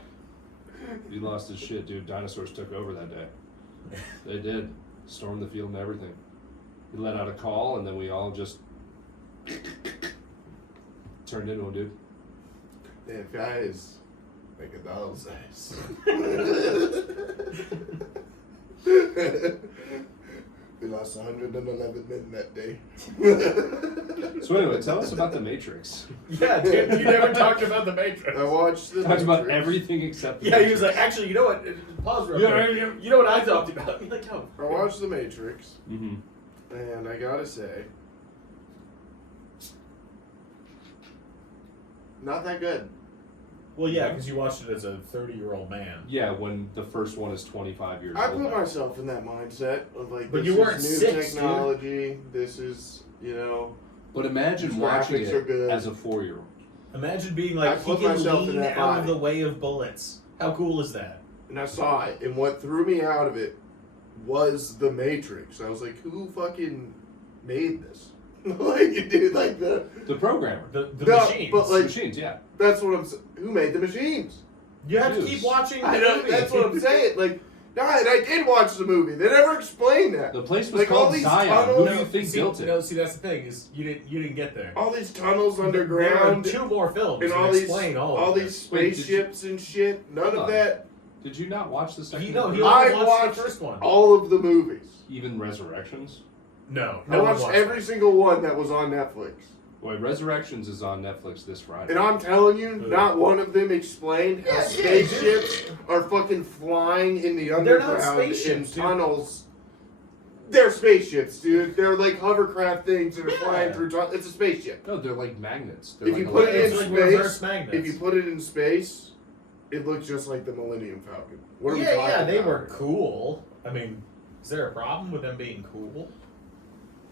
He lost his shit, dude. Dinosaurs took over that day. They did. Stormed the field and everything. He let out a call and then we all just turned into him, dude. That guy is like a doll's size. We lost 111 men that day. So anyway, tell us about The Matrix. Yeah, dude, you never talked about the Matrix. I watched the Talked about Matrix. everything except the Yeah, he was Matrix. like, actually, you know what? Pause real Yeah, quick. yeah. You know what I talked about? You're like, oh. I watched the Matrix, Mm-hmm. and I gotta say, not that good. Well, yeah, because you watched it as a 30-year-old man. Yeah, when the first one is 25 years I old. put myself in that mindset of like, But this you weren't is new 6, technology. This is, you know, But imagine These watching graphics are it good. as a 4-year-old. Imagine being I like, he put can myself in lean that out of body. the way of bullets. How cool is that? and I saw it, and what threw me out of it was the Matrix. I was like, who fucking made this? Like, dude, like the programmer. The No, machines. but, like- Machines, yeah. that's what I'm. Who made the machines? you have to Jews. keep watching the I know, movie. that's what I'm saying. Like, no, and I did watch the movie. They never explained that. The place was Like, all called these Zion. tunnels- Who do you think see, built it? No, see, that's the thing is you didn't get there. All these tunnels There are underground, 2 more films and that all these explain all all of these this. Wait, did you- spaceships and shit. None Hold of on. that. Did you not watch the second He one? only I watched watched the first one. all of the movies. Even Resurrections? No, I watched every single one that was on Netflix. Boy, Resurrections is on Netflix this Friday. And I'm telling you, not one of them explained how Yeah, spaceships are fucking flying in the They're not underground in spaceships, dude. tunnels. They're spaceships, dude. They're like hovercraft things that are Yeah. flying through tunnels. It's a spaceship. No, they're like magnets. They're If like you put it in It's like space, reverse magnets. if you put it in space, it looks just like the Millennium Falcon. What are we yeah, talking they about? were cool. I mean, is there a problem with them being cool?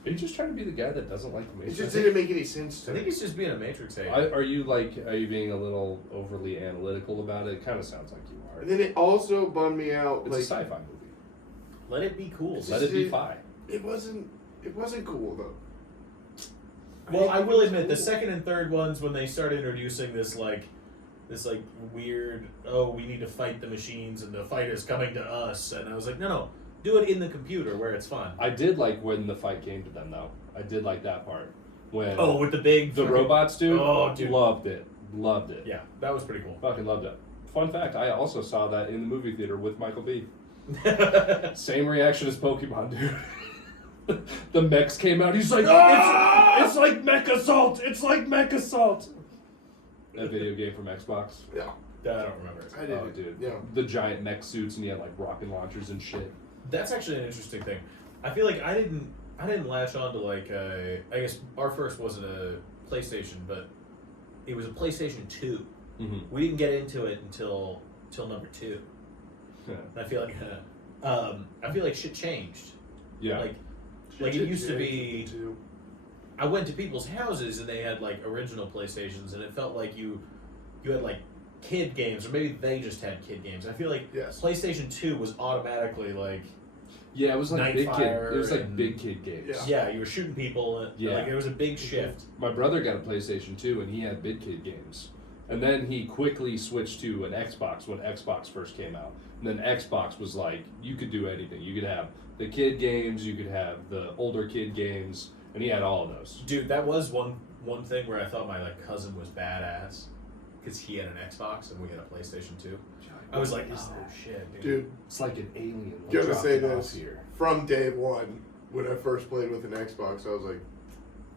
Are you just trying to be the guy that doesn't like the It Matrix? just didn't make any sense I to think me. he's just being a Matrix hater. Are you being a little overly analytical about it? It kind of sounds like you are. And then it also bummed me out. It's Like, a sci-fi movie. Let it be cool. It's Let just- it be fi. it wasn't cool though. Well, I didn't will think it admit, the was cool. second and third ones, when they start introducing this weird, oh, we need to fight the machines and the fight is coming to us, and I was like, no, do it in the computer where it's fun. I did like when the fight came to them, though. I did like that part. When Oh, with the big the fucking- robots, dude. Oh, dude. Loved it. Loved it. Yeah, that was pretty cool. Fucking loved it. Fun fact, I also saw that in the movie theater with Michael B. Same reaction as Pokemon, dude. the mechs came out. He's like, it's like Mech Assault. It's like Mech Assault. That video game from Xbox. Yeah. That I don't remember. I did. Oh, dude. Yeah. The giant mech suits, and he had like rocket launchers and shit. That's actually an interesting thing. I feel like I didn't latch on to like I guess our first wasn't a PlayStation, but it was a PlayStation 2. Mm-hmm. We didn't get into it until number 2. Yeah. And I feel like shit changed. Yeah. Like it used to be. I went to people's houses and they had like original PlayStations, and it felt like you had like kid games, or maybe they just had kid games. I feel like Yes. PlayStation 2 was automatically like. Yeah, it was like big kid. Nightfire It was like and- big kid games. Yeah, you were shooting people. And, Yeah. like it was a big shift. My brother got a PlayStation 2, and he had big kid games. And then he quickly switched to an Xbox when Xbox first came out. And then Xbox was like, you could do anything. You could have the kid games, you could have the older kid games, and he had all of those. Dude, that was one thing where I thought my like cousin was badass because he had an Xbox and we had a PlayStation 2. I was like, oh shit, Dude, It's like an alien. gotta say dropping off this. here. From day one, when I first played with an Xbox, I was like,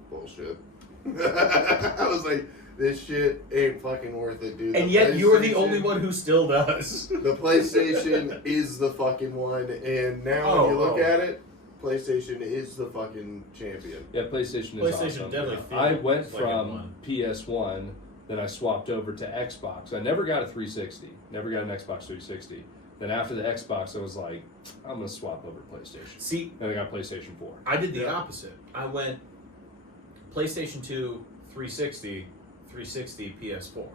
bullshit. I was like, this shit ain't fucking worth it, dude. And The yet you're the PlayStation- only one who still does. The PlayStation is the fucking one, and now when you look at it, PlayStation is the fucking champion. Yeah, PlayStation is PlayStation awesome. definitely I feels went like it from won. PS1, then I swapped over to Xbox. I never got a 360. Never got an Xbox 360. Then after the Xbox, I was like, I'm going to swap over to PlayStation. See, Then I got PlayStation 4. I did the opposite. I went PlayStation 2, 360, 360, PS4.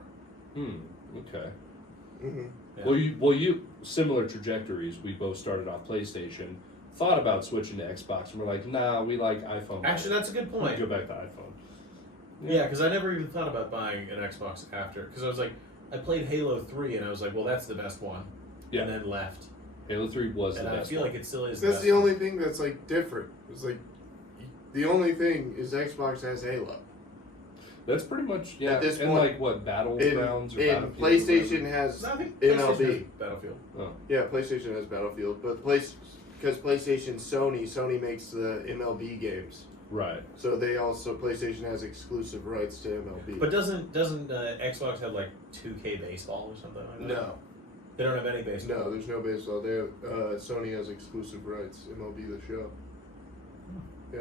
Okay. Mm-hmm. Yeah. Well, you similar trajectories. We both started off PlayStation, thought about switching to Xbox, and we're like, nah, we like iPhone. Actually, that's a good point. Go back to iPhone. Yeah, because I never even thought about buying an Xbox after. Because I was like, I played Halo 3 and I was like, well, that's the best one. Yeah. And then left. Halo 3 was And the I best feel one. like it still is. That's best the one. only thing that's like different. It's like the only thing is Xbox has Halo. That's pretty much At this and point, like what Battlegrounds or And Battlefield PlayStation or has No, I think PlayStation has MLB. Battlefield. oh. Yeah, PlayStation has Battlefield, but because PlayStation Sony makes the MLB games, Right. so they also PlayStation has exclusive rights to MLB. But doesn't Xbox have like 2K baseball or something like that? no, They don't have any baseball. no, there's no baseball. They have, Sony has exclusive rights. MLB the show. Yeah.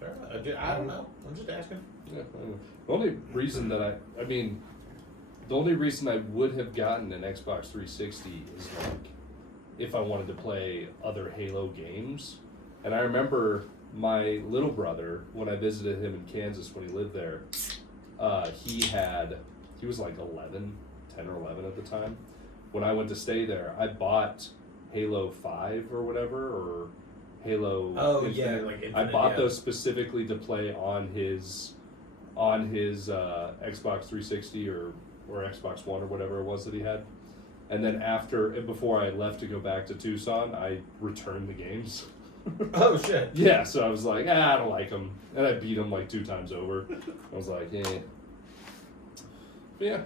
Fair enough. I don't know. I'm just asking. Yeah. The only reason that the only reason I would have gotten an Xbox 360 is like if I wanted to play other Halo games. And I remember my little brother, when I visited him in Kansas when he lived there, he was like 10 or 11 at the time. When I went to stay there, I bought Halo 5 or whatever, or Halo Oh, Infinite. yeah, like I Infinite, bought yeah. those specifically to play on his Xbox 360 or Xbox One or whatever it was that he had. And then before I left to go back to Tucson, I returned the games. Oh shit. Yeah, so I was like, I don't like them. And I beat them like 2 times over. I was like, eh. But yeah.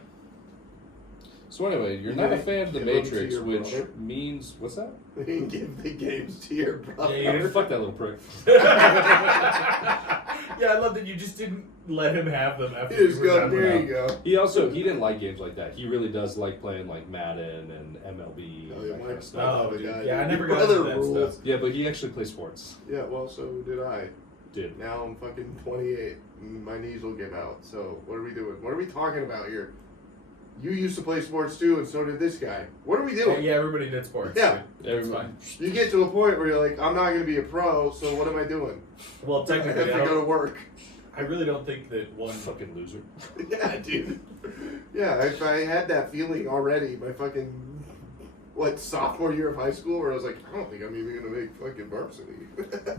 So anyway, you're not a fan of The Give 'em to Matrix, your which brother. means, what's that? They didn't give the games to your brother. Yeah, you Fuck that little prick. Yeah, I love that you just didn't let him have them after You just were go, done with there them. you go. He didn't like games like that. He really does like playing like Madden and MLB Oh, and yeah, that kind Mike of stuff. Oh, the dude. guy. Yeah, I Your never got brother into that rules. stuff. Yeah, but he actually plays sports. Yeah, well, so did I. Did. Now I'm fucking 28. And my knees will give out. So what are we doing? What are we talking about here? You used to play sports too, and so did this guy. What are we doing? Yeah, everybody did sports. Yeah. dude. It's fine. You get to a point where you're like, I'm not going to be a pro, so what am I doing? Well, I have technically, to go to work. I really don't think that one. Fucking loser. Yeah, dude. Yeah, if I had that feeling already, my fucking, sophomore year of high school, where I was like, I don't think I'm even going to make fucking varsity.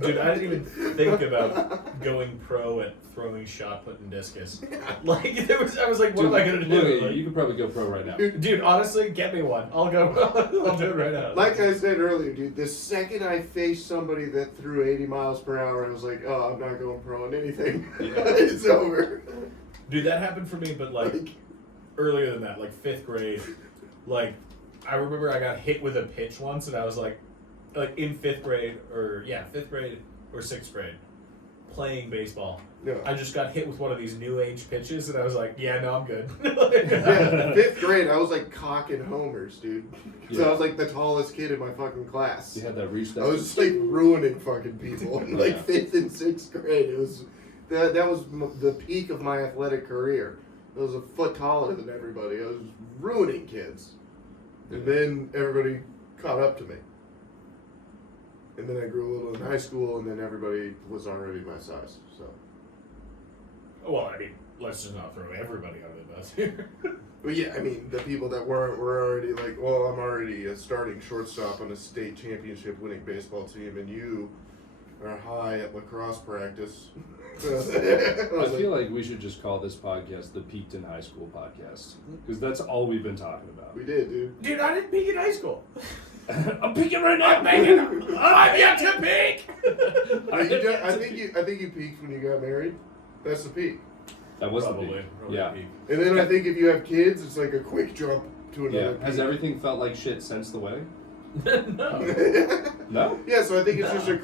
Dude, I didn't even think about going pro at throwing shot put and discus. Like I was like, what am I gonna do? Look at you. Like, You could probably go pro right now. dude, honestly, get me one. I'll go. I'll do it right now. Like I said earlier, dude, the second I faced somebody that threw 80 miles per hour, I was like, oh, I'm not going pro in anything. Yeah. It's over. Dude, that happened for me, but like earlier than that, like 5th grade. Like I remember I got hit with a pitch once, and I was like, like in fifth grade or 6th grade, playing baseball. Yeah. I just got hit with one of these new age pitches, and I was like, "Yeah, no, I'm good." Yeah, 5th grade, I was like cocking homers, dude. So Yeah. I was like the tallest kid in my fucking class. You had that reach. I was just like ruining fucking people in like 5th and 6th grade. It was that was the peak of my athletic career. I was a foot taller than everybody. I was ruining kids, and then everybody caught up to me. And then I grew a little in high school, and then everybody was already my size. So. Well, I mean, let's just not throw everybody under the bus here. Well, yeah, I mean, the people that weren't were already like, well, I'm already a starting shortstop on a state championship winning baseball team, and you are high at lacrosse practice. I feel like we should just call this podcast the Peaked in High School podcast, because that's all we've been talking about. We did, dude. Dude, I didn't peak in high school. I'm peaking right now. I'm yet to peak. I think you peaked when you got married. That's the peak. That was Probably. the peak. Probably Yeah. peak. And then I think if you have kids, it's like a quick jump to another Yeah. peak. Has everything felt like shit since the wedding? No. No. Yeah, so I think it's just a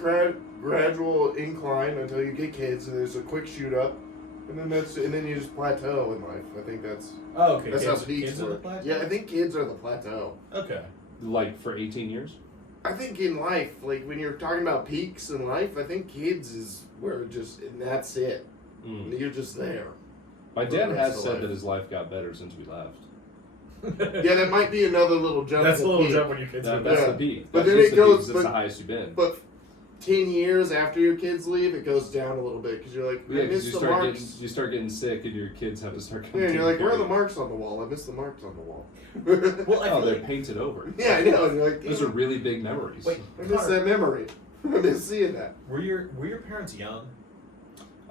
gradual incline until you get kids, and there's a quick shoot up, and then you just plateau in life. I think that's Oh, okay. that's kids, how peaks kids are the work. plateau? Yeah, I think kids are the plateau. Okay. Like for 18 years? I think in life, like when you're talking about peaks in life, I think kids is where and that's it. Mm. You're just there. My For the dad rest has of said life. that his life got better since we left. Yeah, that might be another little jump. That's a to little peak. jump when your kids are That's Yeah. the peak. But That then is it the peak, goes- 'cause that's the but- highest you've been. But 10 years after your kids leave, it goes down a little bit because you're like, Yeah, I because miss you the start marks. getting sick and your kids have to start coming. Yeah, and you're like, taking where are care the of you. marks on the wall? I miss the marks on the wall. Well, I Oh, feel they're like, painted over. Yeah, I know. And you're like, Those are really big memories. wait, I miss that memory. I miss seeing that. were your parents young?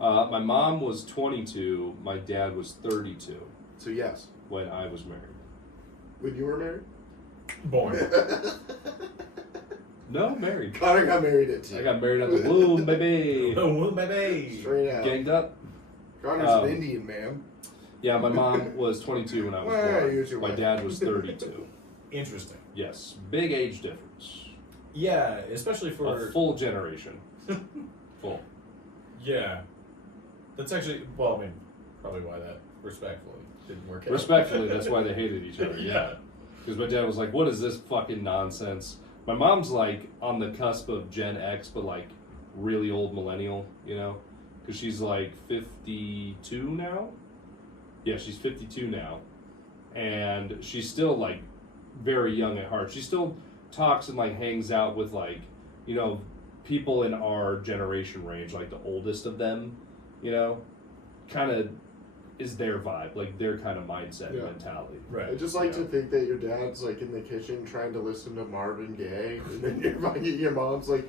My mom was 22. My dad was 32 So yes, when I was married. when you were married. Born. No, married. Connor got married at 2. I got married out the womb, baby. Oh, baby. Straight out. Ganged up. Connor's Um, an Indian man. Yeah, my mom was 22 when I was Well, born. here's your My wife. dad was 32. Interesting. Yes, big age difference. Yeah, especially for A full generation. Full. Yeah. That's actually, well, I mean, probably why that respectfully didn't work out. Respectfully, that's why they hated each other. Yeah. Because my dad was like, what is this fucking nonsense? My mom's like on the cusp of Gen X, but like really old millennial, you know? Because she's like 52 now. Yeah, she's 52 now. And she's still like very young at heart. She still talks and like hangs out with like, you know, people in our generation range, like the oldest of them, you know? Kind of is their vibe, like their kind of mindset and mentality. I Right. just like Yeah. to think that your dad's like in the kitchen trying to listen to Marvin Gaye, and then your mom's like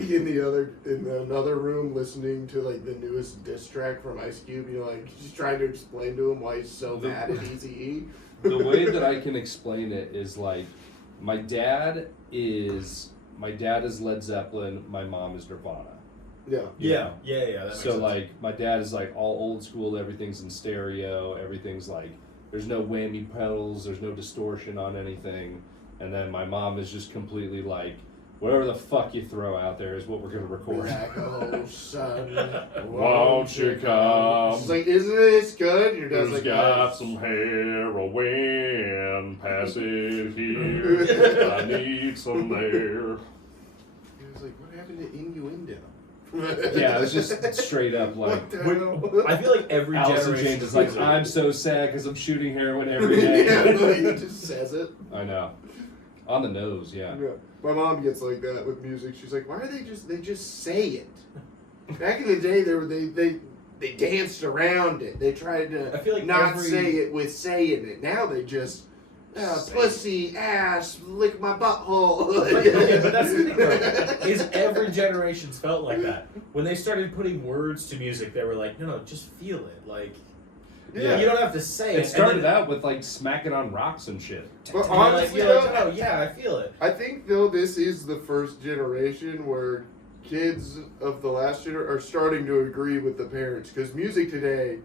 in another room listening to like the newest diss track from Ice Cube. You're like just trying to explain to him why he's so mad at Eazy-E. The way that I can explain it is like my dad is Led Zeppelin, my mom is Nirvana. Yeah. Yeah. That makes So sense. like my dad is like all old school, everything's in stereo, everything's like there's no whammy pedals, there's no distortion on anything. And then my mom is just completely like whatever the fuck you throw out there is what we're gonna record. Black hole sun, Won't you come? She's like, isn't this good? Your dad's Who's like, got "Yes." some heroin? Pass it here. I need some there. He was like, what happened to innuendo? Yeah, it's just straight up like What the Wait, hell? I feel like every Allison generation James is like, music- I'm so sad because I'm shooting heroin every day. Yeah, like, he just says it. I know. On the nose, yeah. Yeah. My mom gets like that with music. She's like, why are they just say it? Back in the day, they danced around it. They tried to I feel like not every- say it with saying it. Now they just Say pussy, ass, lick my butthole. Okay, but that's the thing, though, is every generation's felt like that. When they started putting words to music, they were like, no, just feel it. Like, Yeah. you don't have to say it. It started and then, out with like smacking on rocks and shit. But you're like, honestly, you're like, though, oh, yeah, I feel it. I think though this is the first generation where kids of the last generation are starting to agree with the parents because music today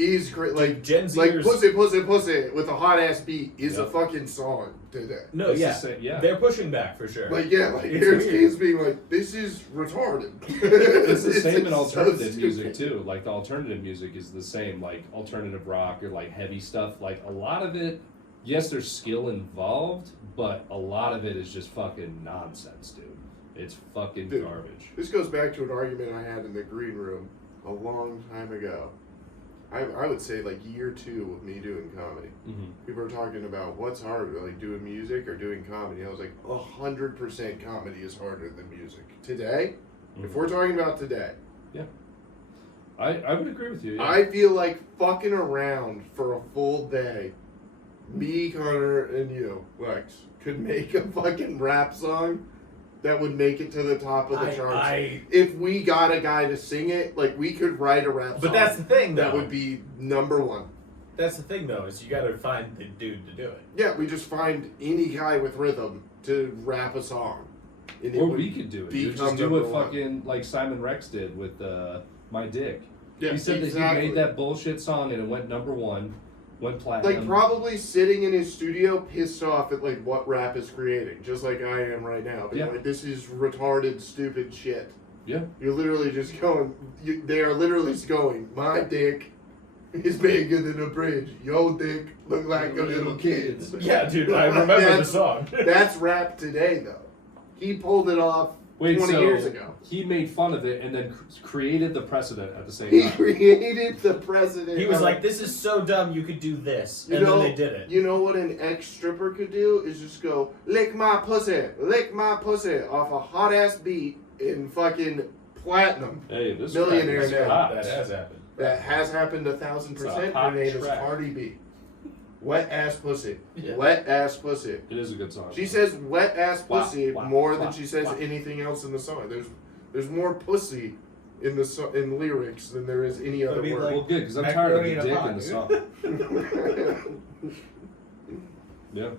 is great. Like Gen like Zers. pussy, pussy, pussy with a hot ass beat is a Yep. fucking song today. No, It's the yeah. same- yeah. They're pushing back for sure. Like yeah, like It's here's weird. kids being like, this is retarded. It's the same in so alternative music stupid. too. Like the alternative music is the same, like alternative rock or like heavy stuff. Like a lot of it, yes, there's skill involved, but a lot of it is just fucking nonsense, dude. It's fucking Dude. garbage. This goes back to an argument I had in the green room a long time ago. I would say like year 2 with me doing comedy. Mm-hmm. People are talking about what's harder, like doing music or doing comedy. I was like, 100% comedy is harder than music. Today, if we're talking about today, I would agree with you. Yeah. I feel like fucking around for a full day, me, Connor, and you, Lex, could make a fucking rap song that would make it to the top of the charts. If we got a guy to sing it, like we could write a rap song. But that's the thing, though. That would be number 1. That's the thing, though, is you got to find the dude to do it. Yeah, we just find any guy with rhythm to rap a song. And it Or would we could do it. Dude. become Just do number what one. fucking like Simon Rex did with My Dick. Yeah, He said exactly. that he made that bullshit song and it went number 1, went platinum. Like probably sitting in his studio, pissed off at like what rap is creating, just like I am right now. Being Yeah. like, this is retarded, stupid shit. Yeah. You're literally just going. They are literally just going. My dick is bigger than a bridge. Yo dick look like a little kid's. Yeah, dude, I remember the That's- song. That's rap today, though. He pulled it off 20 years ago. He made fun of it and then created the precedent at the same He time. created the precedent. He was of- like, this is so dumb, you could do this. You And know, then they did it. You know what an ex-stripper could do is just go, lick my pussy off a hot ass beat in fucking platinum. Hey, this Millionaire record is now. hot. That has happened. That has happened 1,000%. It's a Her hot name is track. Cardi B. Wet ass pussy. Yeah. Wet ass pussy. It is a good song. She says wet ass Wah, pussy wah, more wah, than she says wah. anything else in the song. There's more pussy in the in lyrics than there is any other mean, word. Well, good, because I'm tired of Macaroni the in a dick pot, in the dude. song. Yeah.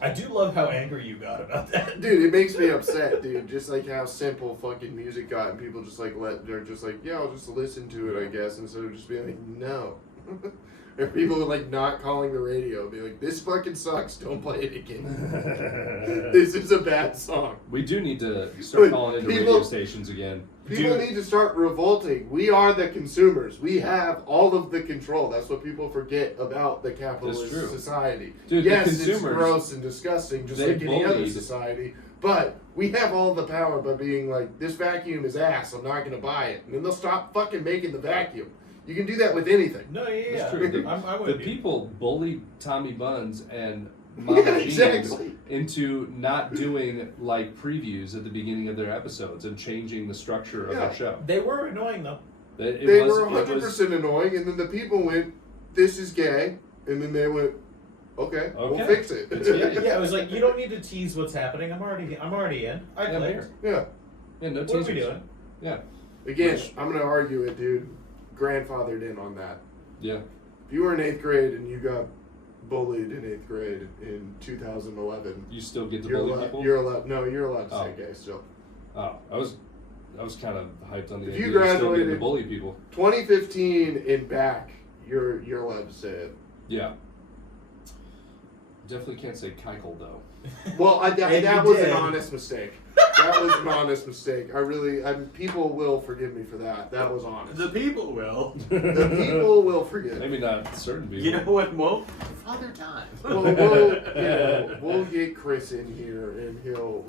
I do love how angry you got about that. Dude, it makes me upset, dude. Just like how simple fucking music got, and people just like they're just like, yeah, I'll just listen to it, I guess, instead of just being like, no. Or people like not calling the radio, be like, this fucking sucks, don't play it again. This is a bad song. We do need to start calling into People- radio stations again. People need to start revolting. We are the consumers. We have all of the control. That's what people forget about the capitalist true. society. Dude, the yes, it's consumers, gross and disgusting, just they like any other bullied- society. But we have all the power by being like, this vacuum is ass. I'm not going to buy it. And then they'll stop fucking making the vacuum. You can do that with anything. No, yeah, That's true. I'm The with you. people bullied Tommy Buns and Mama Yeah, Jeans exactly. into not doing like previews at the beginning of their episodes and changing the structure of Yeah. their show. They were annoying, though. They were 100% annoying, and then the people went, this is gay. And then they went, okay. We'll Okay. fix it. It's gay. Yeah, it was like, you don't need to tease what's happening. I'm already in. I Yeah, clicked. Yeah. Yeah, no What are we teasers. doing? Yeah, Again, I'm going to argue it, dude. Grandfathered in on that. yeah. If you were in 8th grade and you got bullied in 8th grade in 2011, You still get to you're bully allowed, people. you're allowed. No, you're allowed to Oh. say gay still. Oh, I was kind of hyped on the If idea you of still getting to graduated- bully people. 2015 and back, you're allowed to say it. Yeah. Definitely can't say Keikel though. Well, And that you was did. an honest mistake. That was an honest mistake. People will forgive me for that. That was honest. The people will. The people will forgive. Maybe not certain people. You know what, Mo? Father Time. We'll get Chris in here and he'll.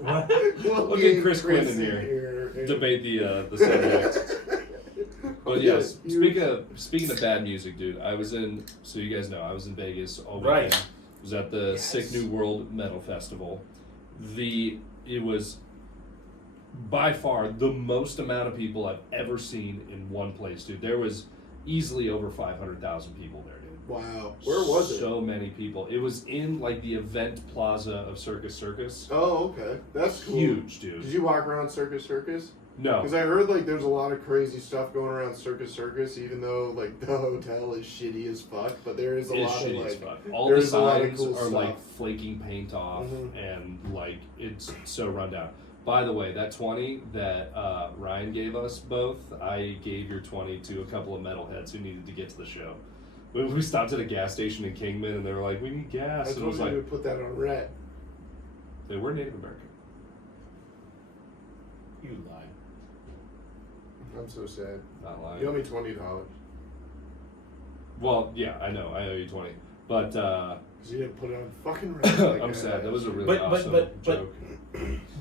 What? We'll get Chris Quinn in here. and- Debate the subject. But yeah, Yes, speaking of bad music, dude, I was in. So you guys know, I was in Vegas all Right. weekend. Was at the Yes. Sick New World Metal Festival. It was by far the most amount of people I've ever seen in one place, dude. There was easily over 500,000 people there, dude. Wow. Where was it? So many people. It was in like the event plaza of Circus Circus. Oh, okay. That's cool. Huge, dude. Did you walk around Circus Circus? No. Because I heard like there's a lot of crazy stuff going around Circus Circus, even though like the hotel is shitty as fuck. But there is a It's lot of shitty as like fuck. All the there's a lot of signs cool are stuff. like flaking paint off, Mhm. and like it's so run down. By the way, that 20 that Ryan gave us both, I gave your 20 to a couple of metalheads who needed to get to the show. We stopped at a gas station in Kingman, and they were like, "We need gas." I And I told was you like, to put that on red. "They were Native American." You lied. I'm so sad. Not lying. You owe me $20. Well, yeah, I know. I owe you 20, but Because you didn't put it on fucking red. Like I'm sad. That was a really But- awesome but- joke.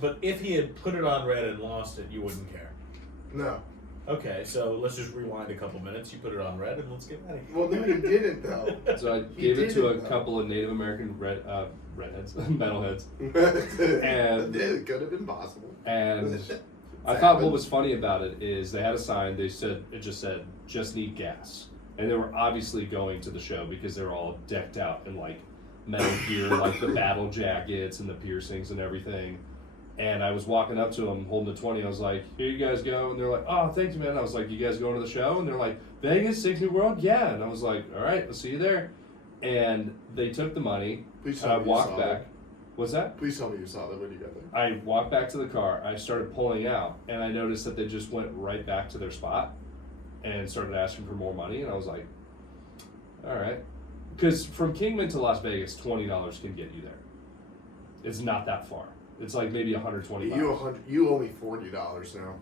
But if he had put it on red and lost it, you wouldn't care. No. Okay, so let's just rewind a couple minutes. You put it on red, and let's get out of here. Well, no, you didn't, though. So I He gave it to a didn't, though. couple of Native American redheads, metalheads, And it could have been possible. and I thought what was funny about it is they had a sign. They said it just said "just need gas," and they were obviously going to the show because they were all decked out in like metal gear, like the battle jackets and the piercings and everything. And I was walking up to them holding the 20. I was like, "Here you guys go," and they're like, "Oh, thank you, man." I was like, "You guys going to the show?" And they're like, "Vegas, Six New World, yeah." And I was like, "All right, I'll see you there." And they took the money, Please and tell I me you walked saw back. that. What's that? Please tell me you saw that when you got there. I walked back to the car. I started pulling out, and I noticed that they just went right back to their spot and started asking for more money. And I was like, "All right," because from Kingman to Las Vegas, $20 can get you there. It's not that far. It's like maybe $120. You owe me $40 now.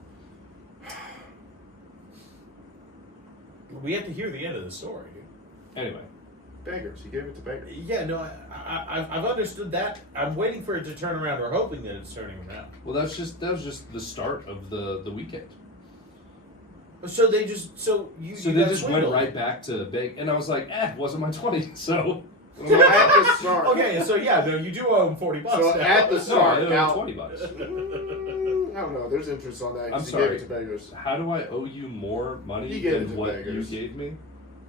We have to hear the end of the story, dude. Anyway, Beggars. He gave it to beggars. Yeah, no, I've understood that. I'm waiting for it to turn around, or hoping that it's turning around. well, that was just the start of the weekend. So they just So you they got just went swindled. right back to big, and I was like, "It wasn't my 20." So Well, at the start. Okay, so yeah, no, you do owe him $40. So now. at the no, start, I owe now- $20. I don't know. There's interest on that. 'Cause I'm he sorry. gave it to beggars. How do I owe you more money You gave it than to what beggars. you gave me?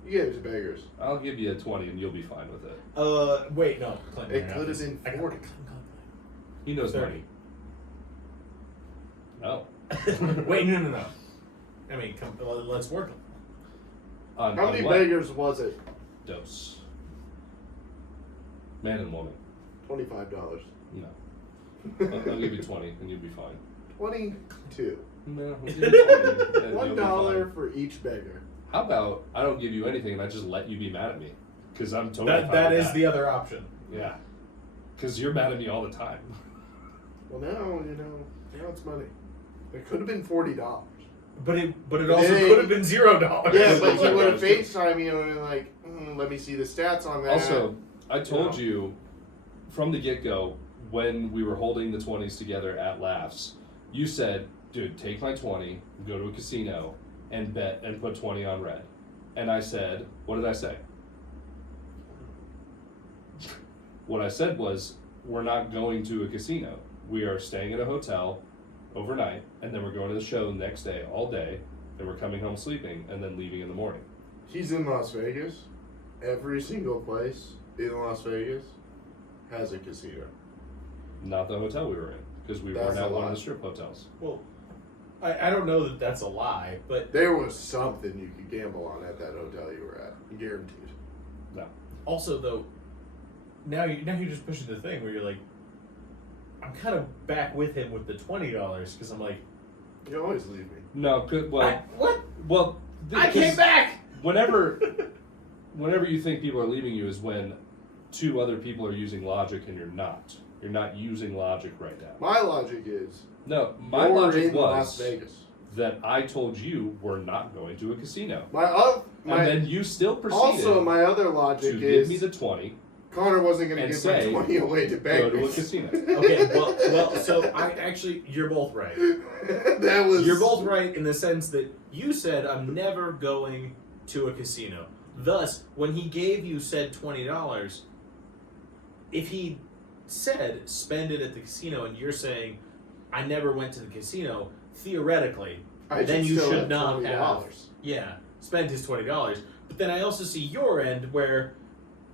You gave it to beggars. I'll give you a 20 and you'll be fine with it. Wait, no, Clint. It you're could have not. been I got- 40. He knows 30. money. No. Wait, no. I mean, let's work. On How many what? beggars was it? Dose. Man and woman. $25. No. I'll give you 20 and you'll be fine. 22. No, I'll give you 20 and you'll be $1 fine. for each beggar. How about I don't give you anything and I just let you be mad at me? Because I'm totally fine That with is the other option. Yeah. Because you're mad at me all the time. Well, now it's money. It could have been $40. But it But also then- could have been $0. Yeah, but he would have FaceTime you and been like, let me see the stats on that. Also, I told Yeah. you from the get-go when we were holding the 20s together at Laughs, you said, "Dude, take my 20, go to a casino, and bet and put 20 on red." And I said, what did I say? What I said was, we're not going to a casino. We are staying at a hotel overnight, and then we're going to the show the next day, all day, and we're coming home sleeping, and then leaving in the morning. He's in Las Vegas. Every single place in Las Vegas has a casino. Not the hotel we were in, because we That's weren't a at one of lie. the strip hotels. Well, I don't know that that's a lie, but There was something you could gamble on at that hotel you were at. Guaranteed. No. also though, now you're just pushing the thing where you're like, I'm kind of back with him with the $20 because I'm like, You always leave me. No, well, what? well, I came back. Whenever you think people are leaving you is when two other people are using logic and you're not. You're not using logic right now. My logic is No, my you're logic in Las was Vegas. that I told you we're not going to a casino. And then you still proceeded also my other logic to is give me the 20, Connor wasn't going to and give say, my 20 away to go beggars. to a casino. Okay, well, so you're both right. That was You're both right in the sense that you said I'm never going to a casino. Thus, when he gave you said $20, if he said spend it at the casino and you're saying I never went to the casino, theoretically, then you still should have not have $20. spent his $20. But then I also see your end where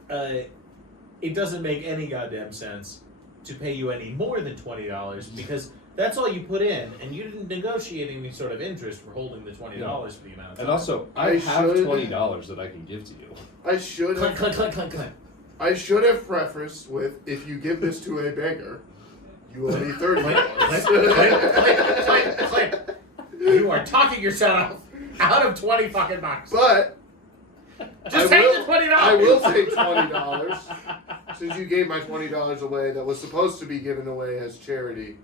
it doesn't make any goddamn sense to pay you any more than $20 because that's all you put in, and you didn't negotiate any sort of interest for holding the $20 for the amount of time. And also, I have $20 that I can give to you. I should have. Clint. I should have prefaced with, if you give this to a beggar, You owe me $30. Clint. You are talking yourself out of 20 fucking bucks. But Just take the $20. I will take $20 since you gave my $20 away that was supposed to be given away as charity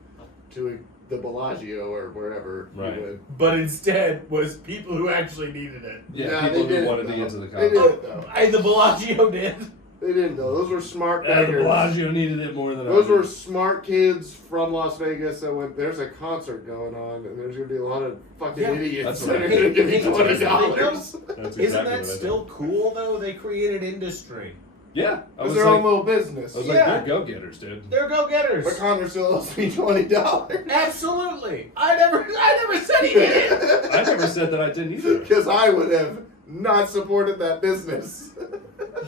to the Bellagio or wherever Right. you would. But instead was people who actually needed it. Yeah, they people did who it, wanted to though. get to the They concert. did it, though. The Bellagio did. They didn't though. Those were smart The beggars. Bellagio needed it more than I Those did. were smart kids from Las Vegas that went, there's a concert going on and there's going to be a lot of fucking Yeah, idiots that's that are right. going to give me Hey, $20. That's Isn't exactly that what I did. still cool though? They created industry. Yeah, I It's was their like, own little business. I was Yeah. like, they're go-getters, dude. They're go-getters. But Connor still owes me $20. Absolutely. I never said he did. I never said that I didn't either. Because I would have not supported that business.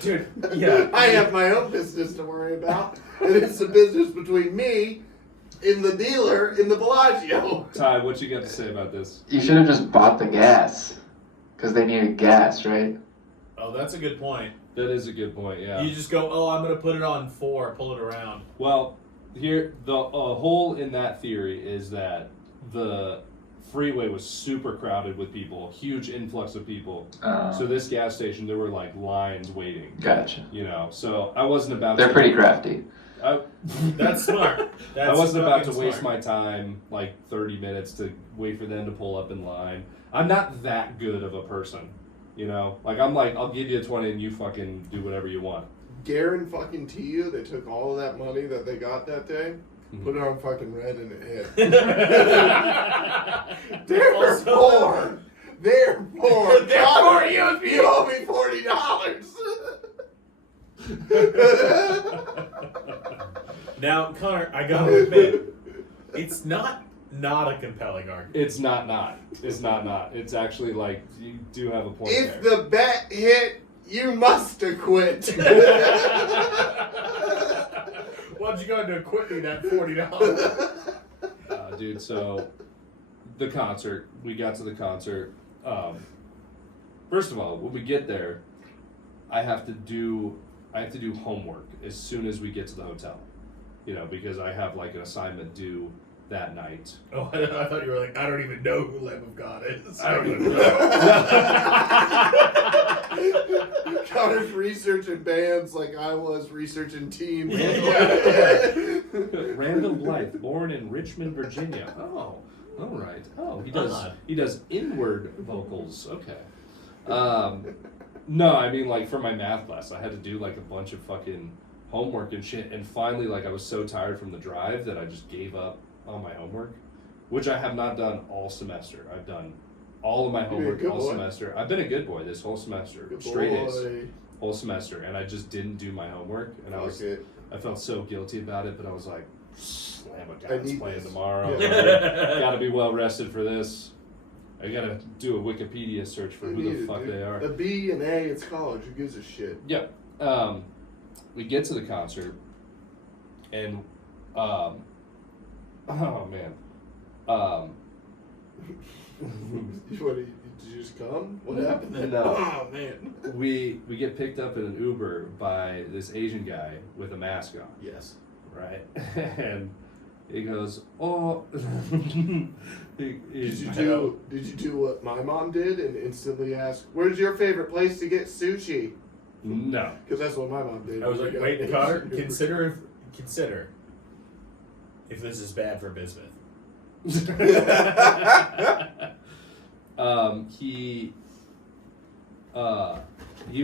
Dude, yeah. I have my own business to worry about. And it's a business between me and the dealer in the Bellagio. Ty, what you got to say about this? You should have just bought the gas. Because they needed gas, right? Oh, that's a good point. That is a good point, yeah. You just go, I'm going to put it on 4, pull it around. Well, here, the hole in that theory is that the freeway was super crowded with people, huge influx of people. So this gas station, there were like lines waiting. Gotcha. You know, so I wasn't about They're to... pretty crafty. That's smart. I wasn't about to fucking waste smart. my time, like 30 minutes to wait for them to pull up in line. I'm not that good of a person, you know? Like, I'm like, I'll give you a 20 and you fucking do whatever you want. Guarantee you they took all of that money that they got that day, put it on fucking red and it hit. Therefore, Therefore, you owe me $40. Now, Connor, I gotta admit, it's not a compelling argument. It's not. It's not. It's actually like, you do have a point If there. the bet hit, you must have quit. Why'd you go into quit me that $40? Dude, so the concert, we got to the concert. First of all, when we get there, I have to do homework as soon as we get to the hotel, you know, because I have like an assignment due that night. Oh, I thought you were like, I don't even know who Lamb of God is. I don't even know. Connor's researching bands like I was researching teams. Randall Blythe, born in Richmond, Virginia. Oh, all right. Oh, he does inward vocals. Okay. No, I mean, like, for my math class, I had to do like a bunch of fucking homework and shit, and finally, like, I was so tired from the drive that I just gave up on my homework, which I have not done all semester. I've done all of my homework all semester. I've been a good boy this whole semester, Good straight boy. A's, whole semester, and I just didn't do my homework, and I felt so guilty about it, but I was like, Lamb of God's playing this. tomorrow. Yeah. Gotta be well rested for this. I gotta do a Wikipedia search for who the fuck they are. A B and A, it's college. Who gives a shit? Yep. We get to the concert, and oh man, Did you just come? What happened then? No. Oh man. we get picked up in an Uber by this Asian guy with a mask on, Yes. right? And he goes, "Oh." Did you do what my mom did and instantly ask, "Where's your favorite place to get sushi?" No. Because that's what my mom did. I was like, wait, Connor, consider if this is bad for Bismuth. He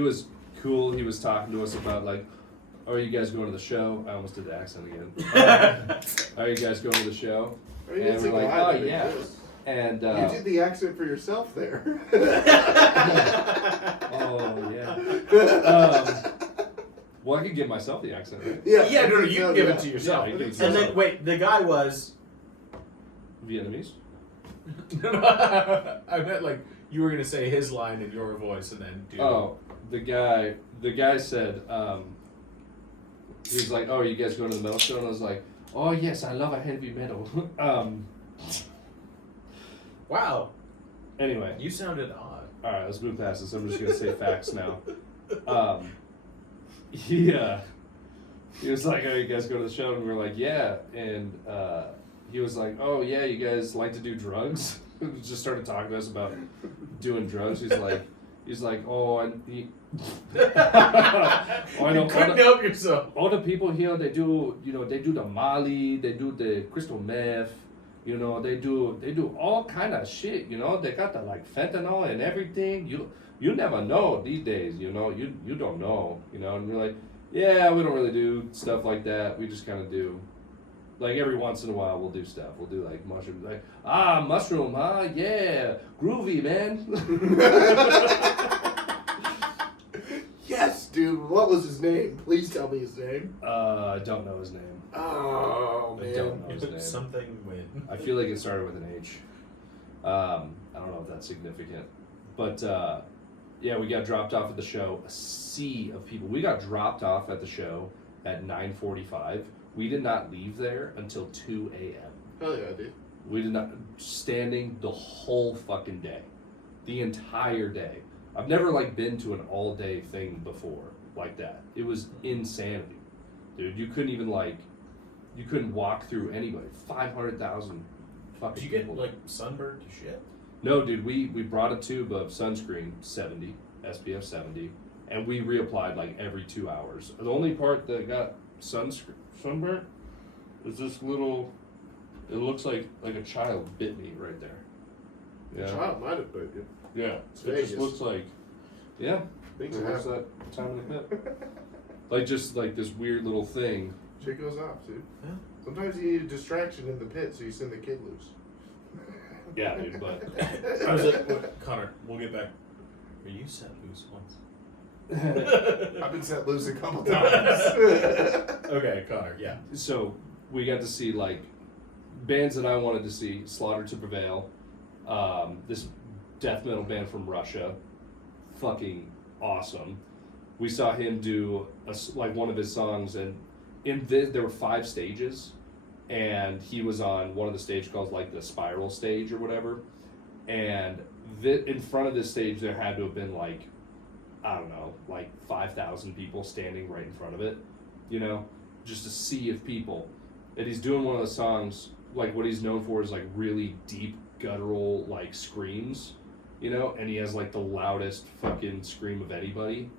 was cool. He was talking to us about like, are you guys going to the show? I almost did the accent again. Are you guys going to the show? And we're like, oh yeah. And you did the accent for yourself there. oh yeah. Well, I could give myself the accent, right? Yeah, no, you can give it to yourself. Yeah, I can And then, wait, the guy was... Vietnamese? I meant like, you were going to say his line in your voice and then do... Oh, the guy said, he was like, oh, are you guys going to the metal show? And I was like, oh yes, I love a heavy metal. Wow. Anyway. You sounded odd. Alright, let's move past this. I'm just going to say facts now. He He was like, "Oh, you guys go to the show?" And we were like, "Yeah." And he was like, "Oh yeah, you guys like to do drugs?" And just started talking to us about doing drugs. He's like, "Oh, I know. You couldn't help yourself. All the people here, they do the Molly, they do the crystal meth, they do all kind of shit, they got the like fentanyl and everything. You never know these days, you don't know, and we're like, yeah, we don't really do stuff like that. We just kind of do, like every once in a while we'll do stuff. We'll do like mushrooms, like, mushroom, huh? Yeah, groovy, man. Yes, dude. What was his name? Please tell me his name. I don't know his name. Oh, I man. don't know his name. Something with. I feel like it started with an H. I don't know if that's significant. But, yeah, we got dropped off at the show. A sea of people. We got dropped off at the show at 9:45. We did not leave there until 2 a.m. Hell yeah, dude. We did not, standing the whole fucking day. The entire day. I've never, been to an all-day thing before like that. It was insanity. Dude, you couldn't even, you couldn't walk through anybody. 500,000 fucking Did you get, people. sunburned to shit? No, dude, we brought a tube of sunscreen, 70, SPF 70, and we reapplied, every 2 hours. The only part that got sunburnt is this little, it looks like a child bit me right there. The child might have bit you. Yeah, It's it Vegas. just looks like, yeah, Things it looks happen. that time of the hip. Just this weird little thing. Shit goes off, dude. Yeah. Sometimes you need a distraction in the pit, so you send the kid loose. Yeah, dude, but I was like, Connor, we'll get back. Were you set loose once? I've been set loose a couple times. Okay, Connor, yeah. so we got to see bands that I wanted to see. Slaughter to Prevail, this death metal band from Russia, fucking awesome. We saw him do one of his songs, and there were 5 stages, and he was on one of the stage called the spiral stage or whatever, and in front of this stage there had to have been I don't know, 5,000 people standing right in front of it, just a sea of people. And he's doing one of the songs, what he's known for is really deep guttural screams, and he has the loudest fucking scream of anybody.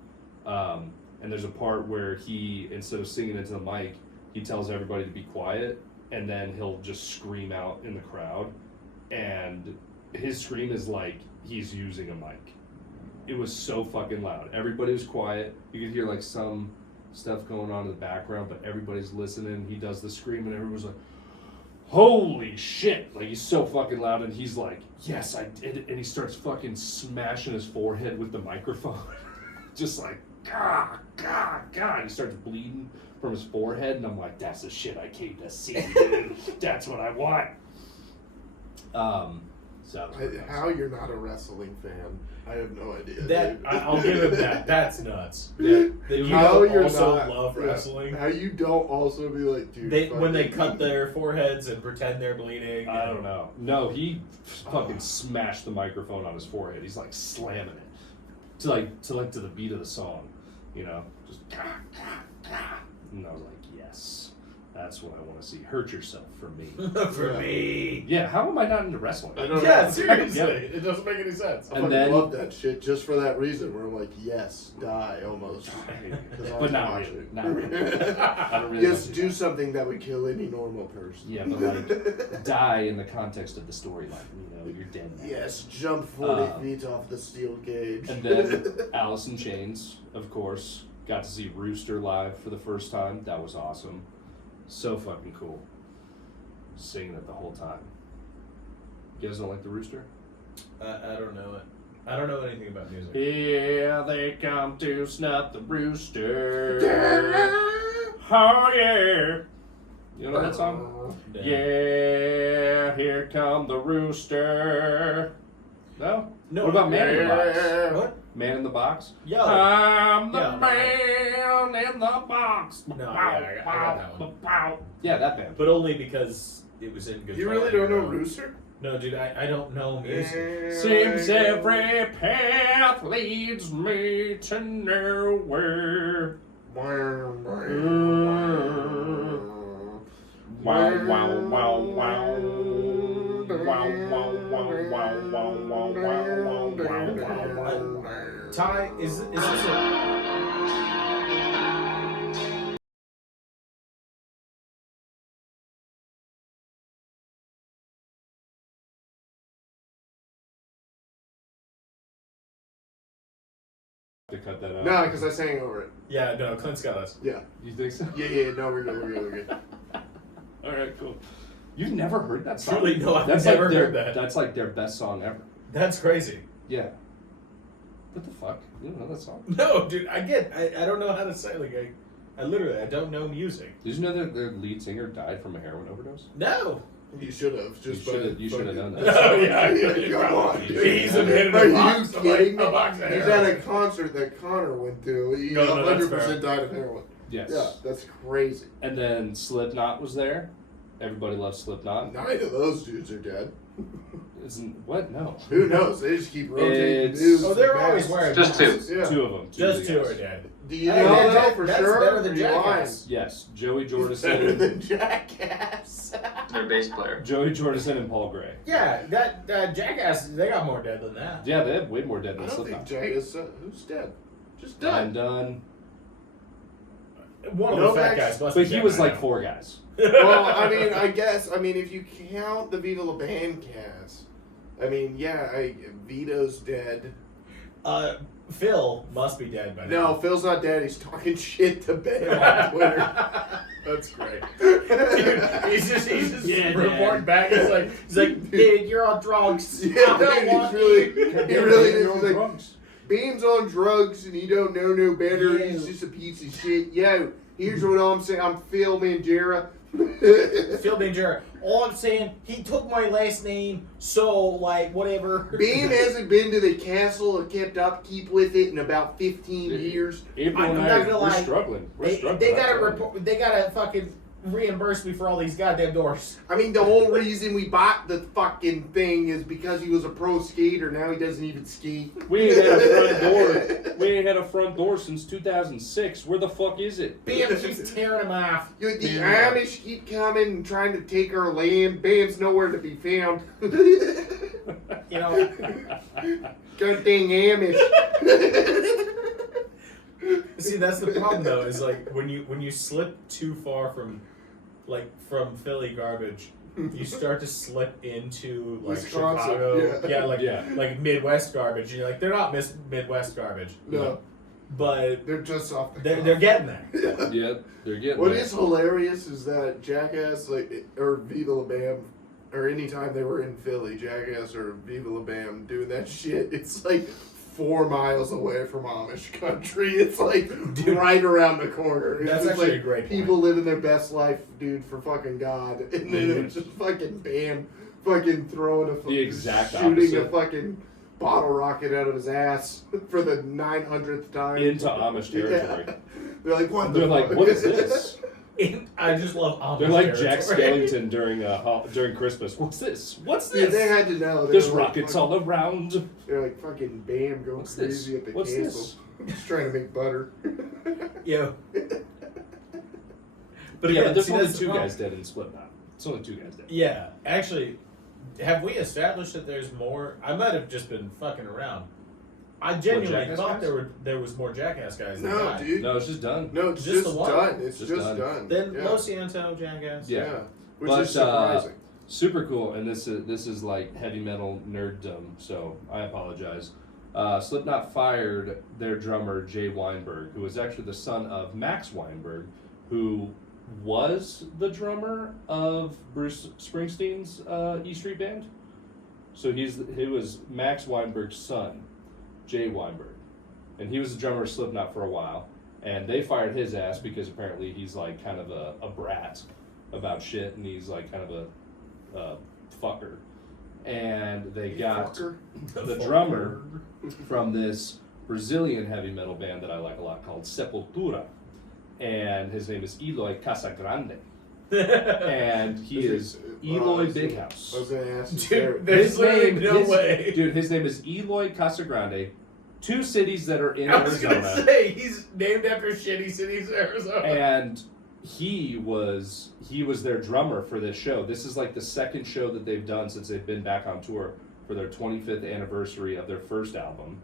And there's a part where he, instead of singing into the mic, he tells everybody to be quiet, and then he'll just scream out in the crowd. And his scream is he's using a mic. It was so fucking loud. Everybody was quiet. You could hear some stuff going on in the background, but everybody's listening. He does the scream, and everyone's like, holy shit. He's so fucking loud, and he's like, yes, I did it. And he starts fucking smashing his forehead with the microphone. Just God. And he starts bleeding from his forehead, and I'm like, that's the shit I came to see, dude. That's what I want. How you're not a wrestling fan, I have no idea. That dude. I'll give him that. That's nuts. Yeah. That you How don't you're also not, love yeah. wrestling. How you don't also be like, dude. When they fucking- cut their foreheads and pretend they're bleeding. I don't know. No, he fucking smashed the microphone on his forehead. He's slamming it to the beat of the song, just and I was like, yes, that's what I want to see. Hurt yourself for me. For me. Yeah, how am I not into wrestling? I don't Yeah, know. seriously. Yeah. It doesn't make any sense. I And fucking then- love that shit just for that reason. Where I'm like, yes, die almost. 'Cause I'll But not watch really. it. Not really. I don't really Yes, want to do something that would kill any normal person. Yeah, but die in the context of the storyline. You're dead now. Yes, jump 40 Uh, feet off the steel cage. And then Alice in Chains, of course. Got to see Rooster live for the first time. That was awesome. So fucking cool. Singing it the whole time. You guys don't like the Rooster? I don't know it. I don't know anything about music. Here they come to snuff the rooster. Oh yeah. You know that song? Yeah, here come the rooster. No? No. What about Man in the Box? What? Man in the Box? Yo. I'm the Yeah. man in the box. No, yeah, I got that one. Yeah, that band. But only because it was in good. You really don't know Rooster? No, dude, I don't know music. Seems every path leads me to nowhere. Ty, is this a... To cut that out. No, because I sang over it. Yeah, no, Clint's got us. Yeah. You think so? Yeah, no, we're good. All right, cool. You've never heard that song? Truly, no, I've That's never like their, heard that. That's like their best song ever. That's crazy. Yeah. What the fuck? You don't know that song? No, dude, I don't know how to say, like, I literally, I don't know music. Did you know that their lead singer died from a heroin overdose? No. You should have. You should have known that. Oh, yeah. Come on, dude. He's a minute Are of you box, kidding me? like, a box of He's heroin. at a concert that Connor went to. He No, that's 100% fair. died of heroin. Yes. Yeah, that's crazy. And then Slipknot was there. Everybody loves Slipknot. 9 of those dudes are dead. Isn't what? No. Who knows? They just keep rotating It's- dudes. Oh, they're and always masks. wearing Just two. masks. Yeah. Two of them. Just of two the are guys. dead. Do you Hey, know man, that for that's sure? better than Or you lying? Jackass. Yes, Joey Better Jordison, than Jackass. Their bass player. Joey Jordison, and Paul Gray. Yeah, that Jackass, they got more dead than that. Yeah, they have way more dead I than don't think Slipknot. Jackass. Who's dead? Just I'm died. done. One of No the fat max- guys must But be he dead was by like now. 4 guys. Well, I mean, if you count the Viva La Band cast, I mean, yeah, Vito's dead. Phil must be dead by No, now. Phil's not dead. He's talking shit to Bam on Twitter. That's great. Dude, he's just Yeah, reporting back. He's like, dude, you're on drugs. Yeah, I don't he's want really, you." he really is. You're on He's like, drugs. Beam's on drugs and he don't know no better. Yo. He's just a piece of shit. Yo, here's what I'm saying. I'm Phil Manjera. Phil Danger. All I'm saying, he took my last name, so like whatever. Beam hasn't been to the castle or kept upkeep with it in about 15 years. April I'm and not I, gonna we're lie. struggling. We're They struggling. gotta I'm telling you. report. They gotta fucking reimburse me for all these goddamn doors. I mean, the whole reason we bought the fucking thing is because he was a pro skater. Now he doesn't even ski. We ain't had a front door. We ain't had a front door since 2006. Where the fuck is it? Bam keeps tearing them off. The Yeah. Amish keep coming and trying to take our land. Bam's nowhere to be found. You know. God dang Amish. See, that's the problem though. Is like when you slip too far from Philly garbage, you start to slip into like Wisconsin, Chicago. yeah. Like Midwest garbage. And you're like, they're not Midwest garbage, No, but they're just off the they're getting there. Yeah. Yeah, they're getting What there. is hilarious is that Jackass, or Viva La Bam, or anytime they were in Philly, Jackass or Viva La Bam doing that shit, it's like 4 miles away from Amish country. It's like Dude, right around the corner. It's that's just actually like a great point. people living their best life, dude, for fucking God. And then it's just fucking Bam fucking throwing a The exact shooting a opposite. fucking bottle rocket out of his ass for the 900th time. Into Amish territory. Yeah. They're like, what the They're like, fuck? what is this? I just love Amish They're like territory. Jack Skellington during Christmas. What's this? What's Dude, this? they had to know. They There's were like, rockets fucking- all around. They're like fucking Bam going What's this? crazy at the What's castle. this? Just trying to make butter. Yeah. But yeah, again, but there's see, only that's the 2 problem. guys dead in Slipknot. It's only 2 guys dead. Yeah, actually, have we established that there's more? I might have just been fucking around. I genuinely Jackass thought guys? there was more Jackass guys than No, that. dude. No, it's just done. No, it's Just just, the one? done. It's Just just done. done. Then yeah. Lo Ciento Jackass. Yeah. Which But, is surprising. Super cool, and this is like heavy metal nerddom, so I apologize. Slipknot fired their drummer Jay Weinberg, who was actually the son of Max Weinberg, who was the drummer of Bruce Springsteen's E Street Band. So he was Max Weinberg's son, Jay Weinberg, and he was the drummer of Slipknot for a while. And they fired his ass because apparently he's like kind of a brat about shit, and he's like kind of a fucker. And they got Fucker. the drummer from this Brazilian heavy metal band that I like a lot called Sepultura, and his name is Eloy Casagrande, and he is Eloy Big House. I was gonna ask you. Dude, there's literally no way. Dude, his name is Eloy Casagrande, 2 cities that are in I was Arizona. gonna say he's named after shitty cities in Arizona. And he was their drummer for this show. This is like the second show that they've done since they've been back on tour for their 25th anniversary of their first album.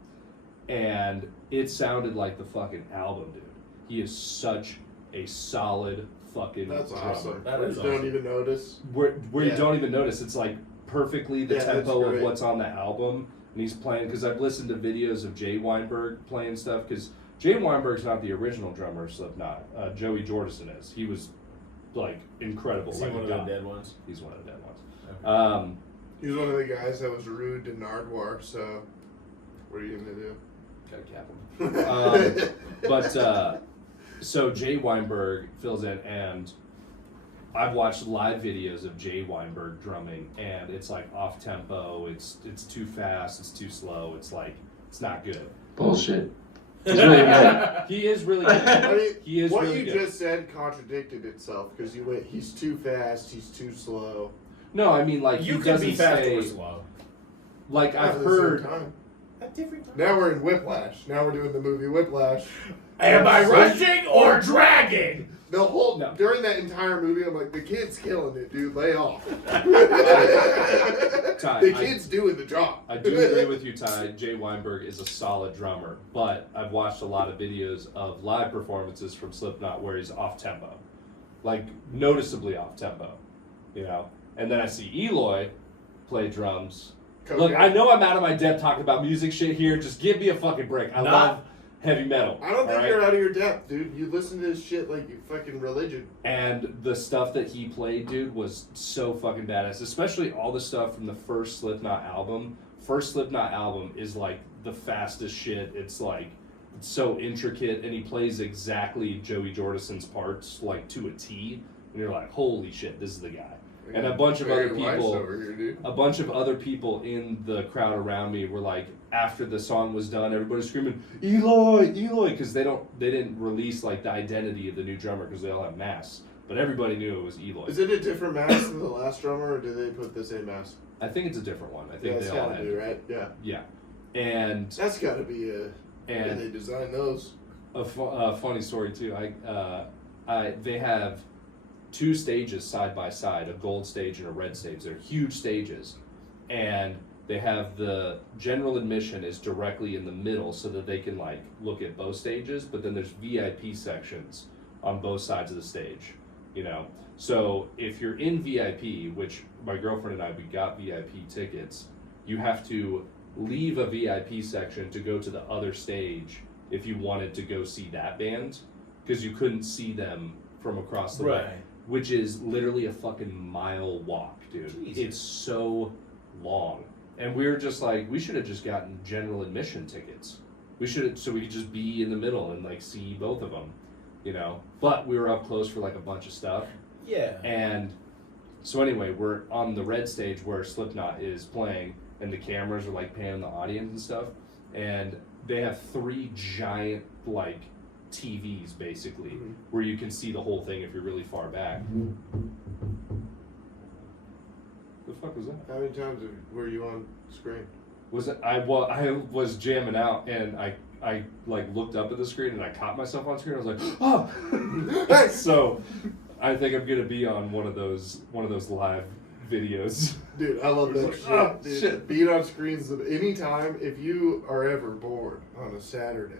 And it sounded like the fucking album, dude. He is such a solid fucking That's drummer. awesome. That Where is you don't awesome. even notice. Where you Yeah. don't even notice. It's like perfectly the Yeah, that's tempo of great. what's on the album. And he's playing, because I've listened to videos of Jay Weinberg playing stuff, because Jay Weinberg's not the original drummer of Slipknot. Joey Jordison is. He was like incredible. Is he like one a of the god. dead ones? He's one of the dead ones. Okay. He was one of the guys that was rude to Nardwar, so what are you gonna do? Gotta cap him. But so Jay Weinberg fills in, and I've watched live videos of Jay Weinberg drumming, and it's like off tempo. It's too fast. It's too slow. It's like it's not good. Bullshit. He's really good. He is really good. I mean, He is what really you good. just said contradicted itself because you went, he's too fast, he's too slow. No, I mean like You he could doesn't be fast say or slow. like Not I've at the same heard. time. At different times. Now we're in Whiplash. Now we're doing the movie Whiplash. Am I So- rushing or dragging? The whole No. during that entire movie, I'm like, the kid's killing it, dude. Lay off. Ty, The kid's doing the job. I do agree with you, Ty. Jay Weinberg is a solid drummer, but I've watched a lot of videos of live performances from Slipknot where he's off tempo, like noticeably off tempo, you know. And then I see Eloy play drums. Look, I know I'm out of my depth talking about music shit here. Just give me a fucking break. I love heavy metal. I don't think all you're right? out of your depth, dude. You listen to this shit like you fucking religion. And the stuff that he played, dude, was so fucking badass. Especially all the stuff from the first Slipknot album. First Slipknot album is like the fastest shit. It's like it's so intricate, and he plays exactly Joey Jordison's parts like to a T. And you're like, holy shit, this is the guy. And a bunch of other people, Over here, dude. a bunch of other people in the crowd around me were like, after the song was done, everybody's screaming, Eloy, Eloy, because they didn't release like the identity of the new drummer because they all have masks, but everybody knew it was Eloy. Is it a different mask than the last drummer, or did they put the same mask? I think it's a different one. I think Yeah, it's they all gotta had. be, right? Yeah. Yeah, and That's gotta be a. Where and they designed those. a funny story too. They have 2 stages side by side, a gold stage and a red stage. They're huge stages, and they have the general admission is directly in the middle so that they can like look at both stages, but then there's VIP sections on both sides of the stage, you know. So if you're in VIP, which my girlfriend and I, we got VIP tickets, you have to leave a VIP section to go to the other stage if you wanted to go see that band, because you couldn't see them from across the way. Right. Which is literally a fucking mile walk, dude. Jesus. It's so long. And we were just like, we should have just gotten general admission tickets. So we could just be in the middle and like see both of them, you know. But we were up close for like a bunch of stuff. Yeah. And so anyway, we're on the red stage where Slipknot is playing, and the cameras are like panning the audience and stuff. And they have 3 giant like TVs basically, where you can see the whole thing if you're really far back. The fuck was that? How many times were you on screen? Was it? I was jamming out, and I like looked up at the screen and I caught myself on screen. I was like, oh. So I think I'm gonna be on one of those live videos. Dude, I love that Like, shit. oh, Dude, shit. Being on screens anytime, if you are ever bored on a Saturday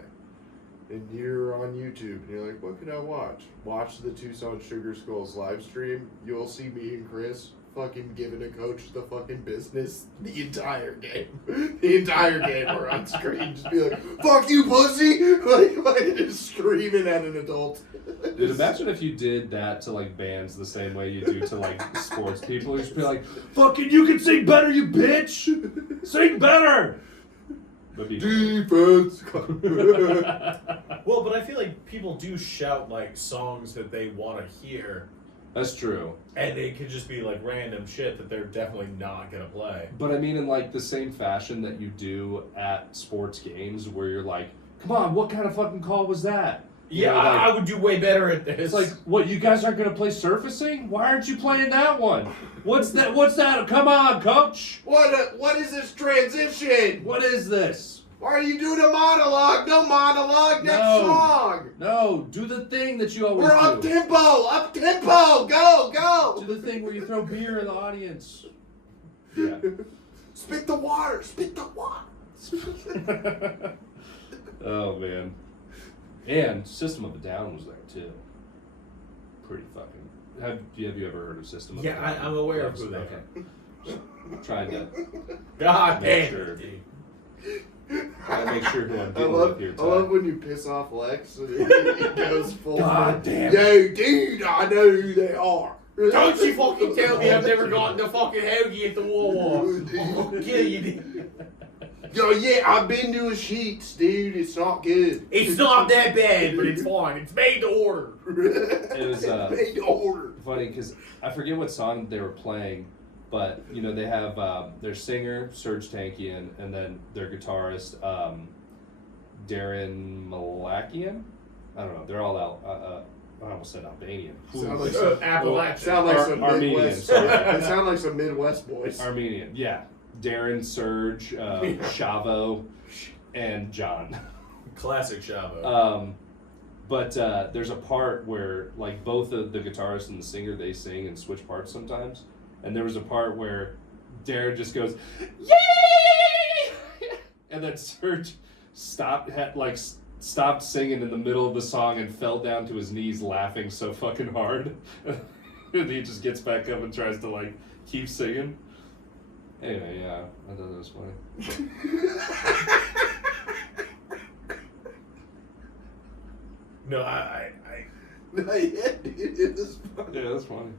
and you're on YouTube and you're like, what could I watch? Watch the Tucson Sugar Skulls live stream. You'll see me and Chris fucking giving a coach the fucking business the entire game. The entire game we're on screen. Just be like, fuck you, pussy! Like just screaming at an adult. Dude, imagine if you did that to like bands the same way you do to like sports people. You just be like, fucking, you can sing better, you bitch! Sing better! That'd be Defense! Well, but I feel like people do shout like songs that they want to hear, That's true. and it could just be like random shit that they're definitely not gonna play. But I mean, in like the same fashion that you do at sports games, where you're like, "Come on, what kind of fucking call was that?" You Yeah, know, like, I would do way better at this. it's like, what? You guys aren't gonna play surfacing? Why aren't you playing that one? What's that? What's that? Come on, coach. What is this transition? What is this? Why are you doing a monologue? No monologue. Next song. No, do the thing that you always We're do. up tempo. Go. Do the thing where you throw beer in the audience. Yeah. Spit the water. Oh man. And System of a Down was there too. Pretty fucking. Have you ever heard of System of a Down? Yeah, I'm aware of who they Okay. Trying to God make damn sure. it, dude. Trying to make sure who I'm I dealing love with here. I love when you piss off Lex and he goes full. God damn it. Yo, dude, I know who they are. Don't you fucking tell me I've never gotten a fucking hoagie at the Wawa. I'll kill you, dude. Yo, yeah, I've been to a Sheets, dude. It's not good. It's not that bad, but it's fine. It's made to order. It was made to order. funny because I forget what song they were playing, but you know they have their singer Serge Tankian and then their guitarist Darren Malakian. I don't know. They're all out. I almost said Albanian. Sound like some Appalachian. Sound like some Armenian, Midwest. sorry. They sound like some Midwest boys. Armenian, yeah. Darren, Serge, Shavo, and John. Classic Shavo. But there's a part where like both the guitarist and the singer they sing and switch parts sometimes, and there was a part where Darren just goes yay, and then Serge stopped singing in the middle of the song and fell down to his knees laughing so fucking hard, and he just gets back up and tries to like keep singing. Anyway, yeah, I thought that was funny. No, I Yeah, dude, it was fun. Yeah, that's funny.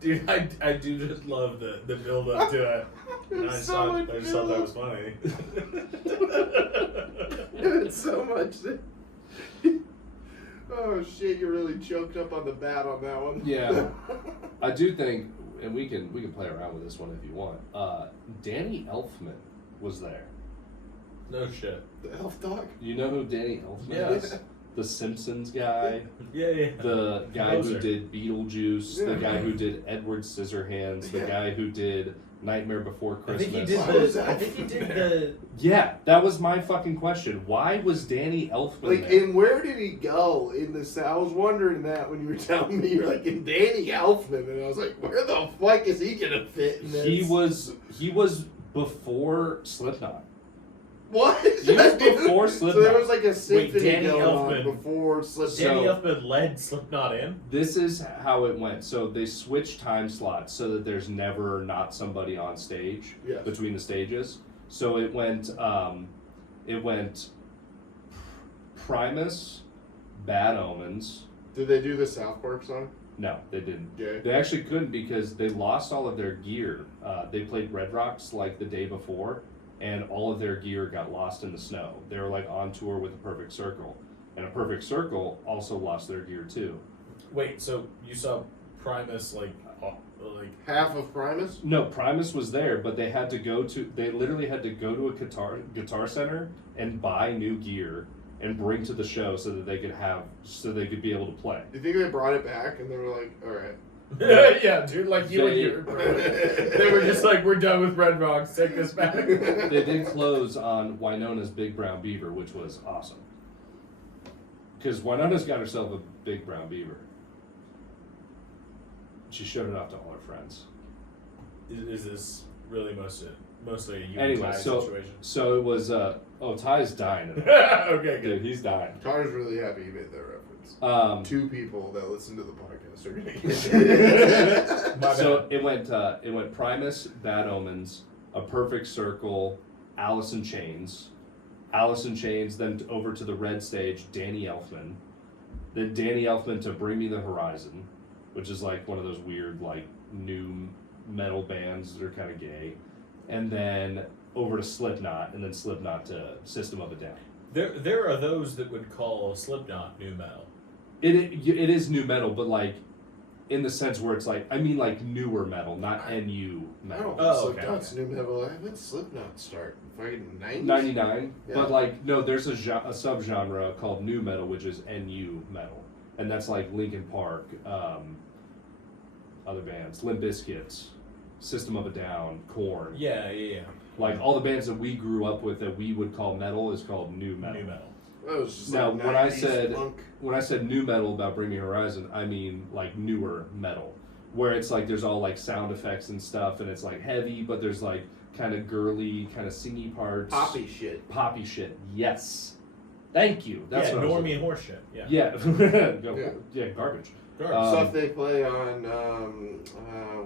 dude, I do just love the build up to it. And I just thought that was funny. It's so much. Oh shit! You really choked up on the bat on that one. Yeah, I do think, and we can play around with this one if you want. Danny Elfman was there. No shit. The elf dog. You know who Danny Elfman Yeah. is? The Simpsons guy, Yeah. the guy who Composer. did Beetlejuice, the Yeah. guy who did Edward Scissorhands, the Yeah. guy who did Nightmare Before I Christmas. think he did Why was the. that I think he did the. Yeah, that was my fucking question. Why was Danny Elfman Like, there? and where did he go in this? I was wondering that when you were telling me, you're like, in Danny Elfman, and I was like, where the fuck is he gonna fit in this? He was before Slipknot. What? He was before So there Slipknot. was like a symphony Danny going on Elfman. before Slipknot. Danny So- Elfman led Slipknot in. This is how it went. So they switched time slots so that there's never not somebody on stage Yes. between the stages. So it went Primus, Bad Omens. Did they do the South Park song? No, they didn't. Yeah. They actually couldn't because they lost all of their gear. They played Red Rocks like the day before, and all of their gear got lost in the snow. They were like on tour with A Perfect Circle, and A Perfect Circle also lost their gear too. Wait, so you saw Primus like Half of Primus? No, Primus was there, but they literally had to go to a guitar center and buy new gear and bring to the show so that they could be able to play. Do you think they brought it back and they were like, alright. yeah, dude, like you and your they were just like, we're done with Red Rocks, take this back. They did close on Winona's Big Brown Beaver, which was awesome. Because Winona's got herself a big brown beaver. She showed it off to all her friends. Is this really mostly a you and Anyway, Ty so situation? so it was Ty's dying. Okay, good. Dude, he's dying. Connor's really happy he made that reference. 2 people that listen to the podcast are gonna get it. My So bad. it went Primus, Bad Omens, A Perfect Circle, Alice in Chains, then over to the red stage, Danny Elfman, then Danny Elfman to Bring Me the Horizon, which is like one of those weird like new metal bands that are kind of gay, and then over to Slipknot, and then Slipknot to System of a Down. There are those that would call Slipknot new metal. It is new metal, but like in the sense where it's like, I mean like newer metal, not NU I metal. don't Oh, think okay. Slipknot's new metal. When did Slipknot start? Fucking 90s? 99, Yeah. but like no, there's a subgenre called new metal, which is NU metal, and that's like Linkin Park, other bands, Limp Bizkit, System of a Down, Korn, Yeah. Like all the bands that we grew up with that we would call metal is called new metal. New metal. That was just Now, like when I 90s said punk. when I said new metal about Bring Me Horizon, I mean like newer metal, where it's like there's all like sound effects and stuff, and it's like heavy, but there's like kind of girly, kind of singy parts. Poppy shit. Poppy shit. Yes. Thank you. That's yeah, what I was normie and horse shit. Yeah. Yeah. Yeah. Yeah, garbage. Stuff they play on,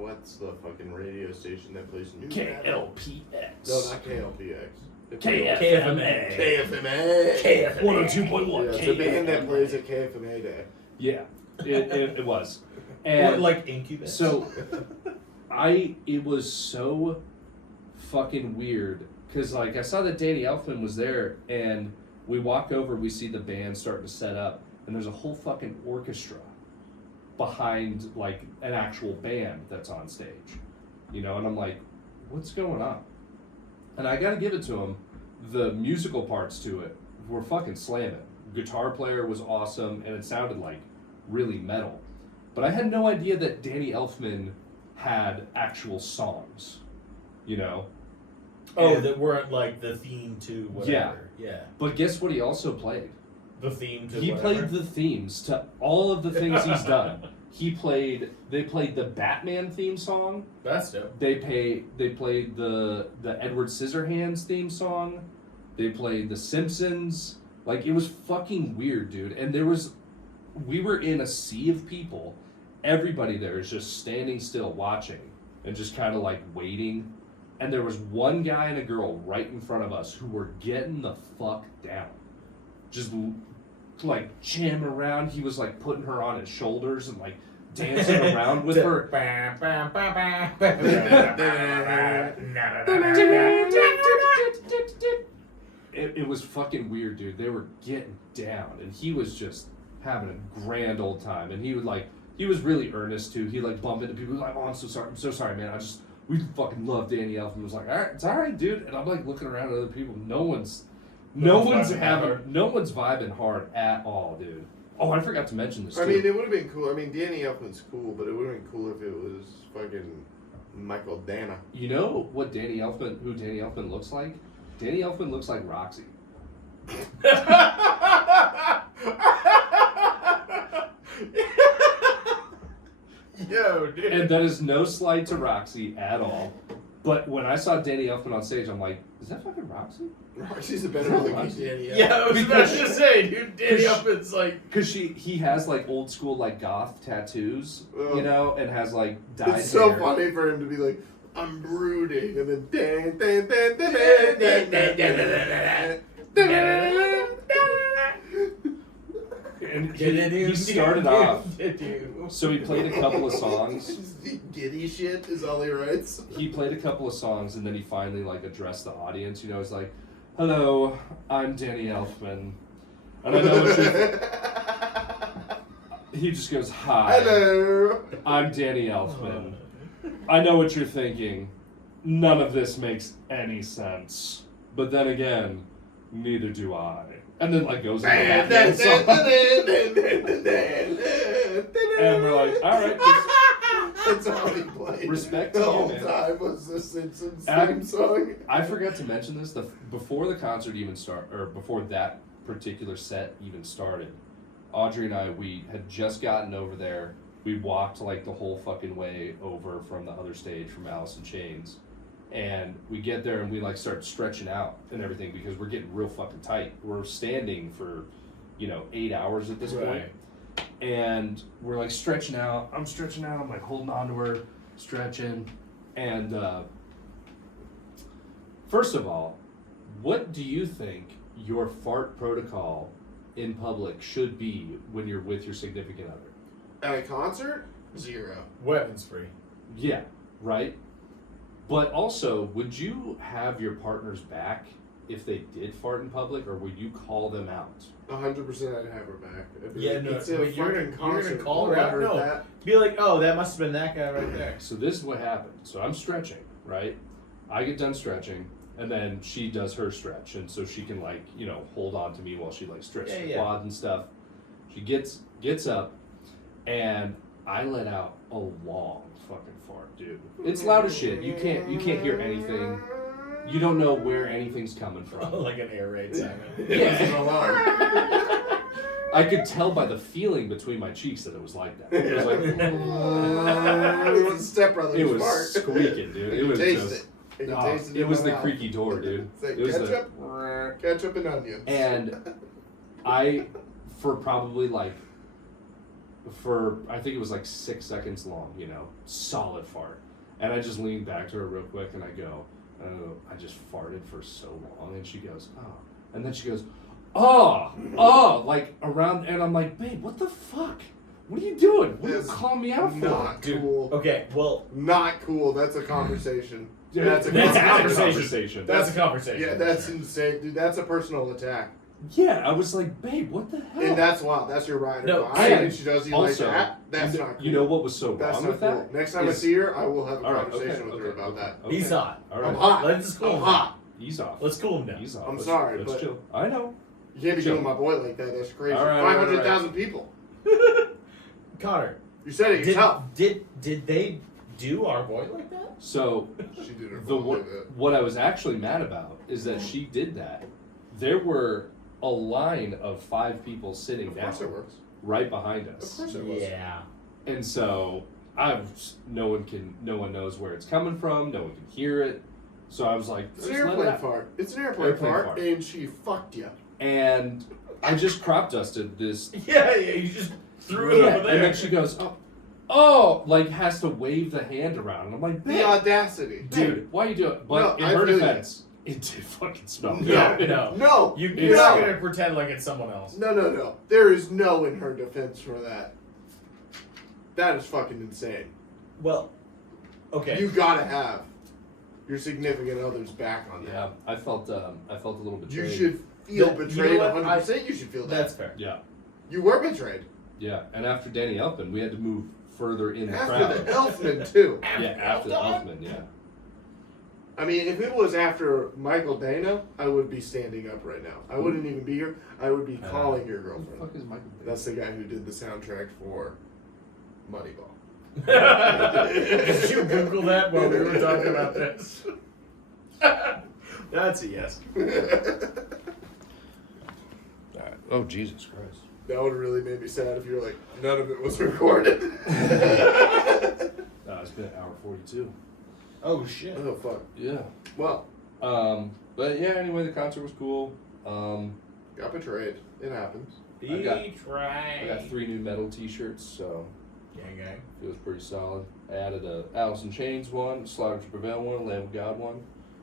what's the fucking radio station that plays new metal? KLPX. No, not KLPX. KFMA. KFMA. 102.1. Yeah, it's a band that plays at KFMA Day. Yeah, it was. Or And like Incubus. so it was so fucking weird because like I saw that Danny Elfman was there, and we walk over, we see the band starting to set up, and there's a whole fucking orchestra behind like an actual band that's on stage, and I'm like, what's going on? And I gotta give it to him, the musical parts to it were fucking slamming. Guitar player was awesome, and it sounded like really metal. But I had no idea that Danny Elfman had actual songs, Oh, And- that weren't like the theme to whatever. Yeah. But guess what he also played? The theme to He whatever. played the themes to all of the things he's done. They played the Batman theme song. That's dope. They played the Edward Scissorhands theme song. They played the Simpsons. Like, it was fucking weird, dude. And we were in a sea of people. Everybody there is just standing still watching and just kind of like waiting. And there was one guy and a girl right in front of us who were getting the fuck down. Just like jamming around. He was like putting her on his shoulders and like dancing around with her. It was fucking weird, dude. They were getting down, and he was just having a grand old time. And he was really earnest too. He like bumped into people. He was like, "Oh, I'm so sorry, man. We fucking love Danny Elfman." Was like, "All right, it's all right, dude." And I'm like looking around at other people. No one's vibing hard at all, dude. Oh, I forgot to mention this too. I mean, it would have been cool. I mean, Danny Elfman's cool, but it would have been cool if it was fucking Michael Dana. You know who Danny Elfman looks like? Danny Elfman looks like Roxy. Yo, dude. And that is no slight to Roxy at all. But when I saw Danny Elfman on stage, I'm like, is that fucking Roxy? She's a better looking Roxy? Danny Elfman. Yeah, I was about Because- to say, dude, Danny Elfman's like... Because he has like old school like goth tattoos, and has like dyed It's so hair. funny for him to be like, I'm brooding, and then dan, dan, dan, dan, dan, dan, dan, dan, dan, dan, And he started off. So he played a couple of songs. Just giddy shit is all he writes. He played a couple of songs, and then he finally like addressed the audience. He's like, "Hello, I'm Danny Elfman, and I know what you're." He just goes, "Hi, Hello. I'm Danny Elfman. I know what you're thinking. None of this makes any sense. But then again, neither do I." And then like goes into that little song. And we're like, all right, That's all he played. Respect the to you, whole man. time was the Simpsons Adam- theme song. I forgot to mention this. Before the concert even started, or before that particular set even started, Audrey and I, we had just gotten over there. We walked like the whole fucking way over from the other stage from Alice in Chains. And we get there and we like start stretching out and everything because we're getting real fucking tight. We're standing for, 8 hours at this point. And we're like stretching out. I'm stretching out. I'm like holding on to her, stretching. And first of all, what do you think your fart protocol in public should be when you're with your significant other? At a concert? 0. Weapons free. Yeah, right? But also, would you have your partner's back if they did fart in public, or would you call them out? 100% I'd have her back. I'd be Yeah, like, no, it's a but you're fucking gonna concert. call her Don't out? let No. that. Be like, oh, that must have been that guy right there. So this is what happened. So I'm stretching, right? I get done stretching, and then she does her stretch, and so she can hold on to me while she stretches the quads and stuff. She gets up, and I let out a long fucking fart, dude. It's loud as shit. You can't hear anything. you don't know where anything's coming from. Like an air raid siren. It was an alarm. I could tell by the feeling between my cheeks that it was like that. It was like, It was Step Brothers. it was fart. squeaking, dude. It was Taste just. it. You can Oh, taste it in was my the mouth. creaky door, dude. It's like It was ketchup and onions. And I think it was like 6 seconds long, solid fart. And I just leaned back to her real quick and I go, oh, I just farted for so long. And she goes, oh. And then she goes, oh, like around. And I'm like, babe, what the fuck? What are you doing? What are you That's calling me out for? Not cool. Okay, well, Not cool. That's a conversation. Dude, That's a that's a conversation. conversation. That's a conversation. Yeah, that's insane, dude. That's a personal attack, Yeah, I was like, babe, what the hell? and that's wild. That's your ride or No, die, and and she does you also, like that. That's you, not cool. You know what was so That's wrong not with cool. that? Next time I Is- see her, I will have a All right, conversation with her okay, about okay, that. okay. He's hot. All I'm right. hot. Let's just cool I'm him hot. Ease off. Let's cool him down. Ease off. I'm Let's- sorry, let's but- chill. I know. You can't be Chill. doing my boy like that. That's crazy. All right, all right, 500,000 people. Connor, You said it yourself. did they do our boy like that? So She did her the boy like that. what I was actually mad about is that she did that. There were a line of 5 people sitting Of down course it works. right behind Of us, course it was. Yeah. and so no one knows where it's coming from. No one can hear it. So I was like, It's an "Just let it airplane out." fart. It's an airplane, Airplane fart, fart. and she fucked you. And I just crop dusted this. Yeah, you just threw it Yeah, over there. and then she goes, oh, like has to wave the hand around. And I'm like, The "Babe, audacity. dude, why you do it?" But No, in I her feel you. defense, it did fucking smell. No, good. no. No. You're It's- not gonna pretend like it's someone else. No. There is no in her defense for that. That is fucking insane. Well, okay. You gotta have your significant other's back on that. Yeah, I felt a little You betrayed. should feel You betrayed know what? 100%. You should feel that. That's fair. Yeah, You were betrayed. yeah. And after Danny Elfman, we had to move further in the After crowd. the Elfman, too. Yeah, after the Elfman, yeah. I mean, if it was after Michael Dana, I would be standing up right now. I wouldn't even be here. I would be calling your Who the girlfriend. fuck is Michael? That's the guy who did the soundtrack for Moneyball. Did you Google that while we were talking about this? That's a yes. Oh Jesus Christ! That would have really made me sad if you were like, none of it was recorded. It's been 1:42. Oh shit. Oh, fuck. Yeah. Well, But yeah. Anyway, the concert was cool. got betrayed. It happens. I got Betray. 3 new metal T-shirts, so Gang gang. it was pretty solid. I added a Alice in Chains one, a Slaughter to Prevail one, a Lamb of God one.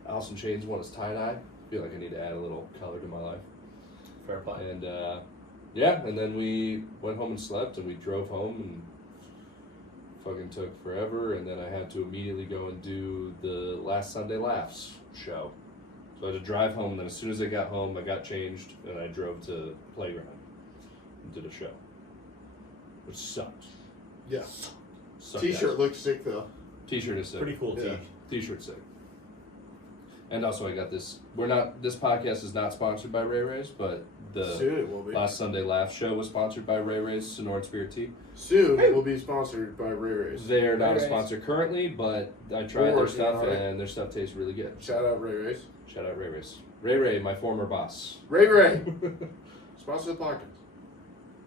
Alice in Chains one is tie-dye. I feel like I need to add a little color to my life. Fair play. And yeah, and then we went home and slept, and we drove home and fucking took forever, and then I had to immediately go and do the Last Sunday Laughs show. So I had to drive home, and then as soon as I got home, I got changed, and I drove to Playground and did a show. Which sucked. Yeah. Sucked T-shirt ass. looks sick, though. T-shirt is sick. Pretty cool Yeah. T-shirt sick. And also I got this. This podcast is not sponsored by Ray Ray's, but the Soon it will be. Last Sunday Laugh show was sponsored by Ray Ray's Sonoran Spirit Tea. Soon it will be sponsored by Ray Ray's. They're not Ray a Ray's. sponsor currently, but I tried Or, their stuff you know, and their stuff tastes really good. Shout out Ray Ray's. Shout out Ray Ray's. Ray Ray, my former boss. Ray Ray. Sponsor the podcast.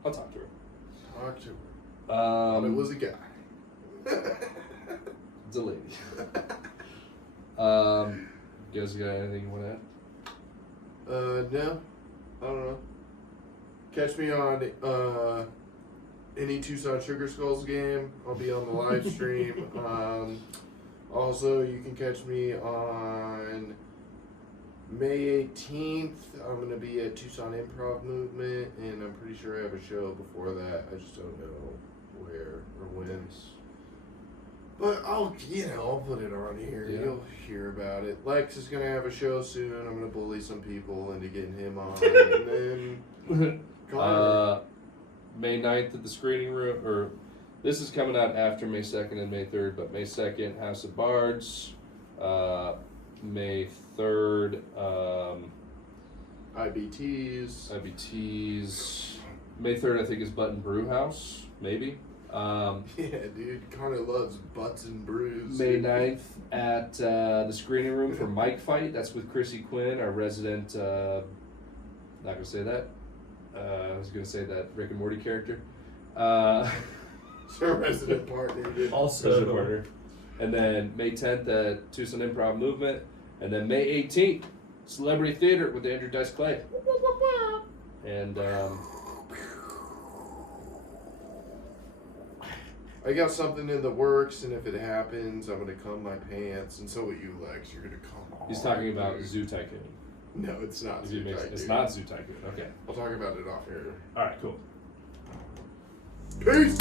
I'll talk to her. Talk to her. Thought it was a guy. It's a lady. You guys got anything you want to add? No. I don't know. Catch me on any Tucson Sugar Skulls game. I'll be on the live stream. Also, you can catch me on May 18th. I'm going to be at Tucson Improv Movement, and I'm pretty sure I have a show before that. I just don't know where or when. But I'll put it on here. Yeah. You'll hear about it. Lex is gonna have a show soon. I'm gonna bully some people into getting him on, and then Connor. May 9th at the screening room, or this is coming out after May 2nd and May 3rd, but May 2nd, House of Bards. May 3rd, IBTs. IBTs. May 3rd, I think, is Button Brew House, maybe. Yeah, dude, Connor loves butts and brews. May 9th at the screening room for Mike Fight. That's with Chrissy Quinn, our resident. Not gonna say that. I was gonna say that Rick and Morty character. It's her resident partner, dude. Also, Resident partner. And then May 10th at Tucson Improv Movement, and then May 18th, Celebrity Theater with Andrew Dice Clay. And I got something in the works, and if it happens, I'm gonna cum my pants, and so will you, Lex. You're gonna come on. he's talking about Zoo Tycoon. No, it's not Zoo Tycoon. It's not Zoo Tycoon. Okay. I'll talk about it off air. All right. Cool. Peace!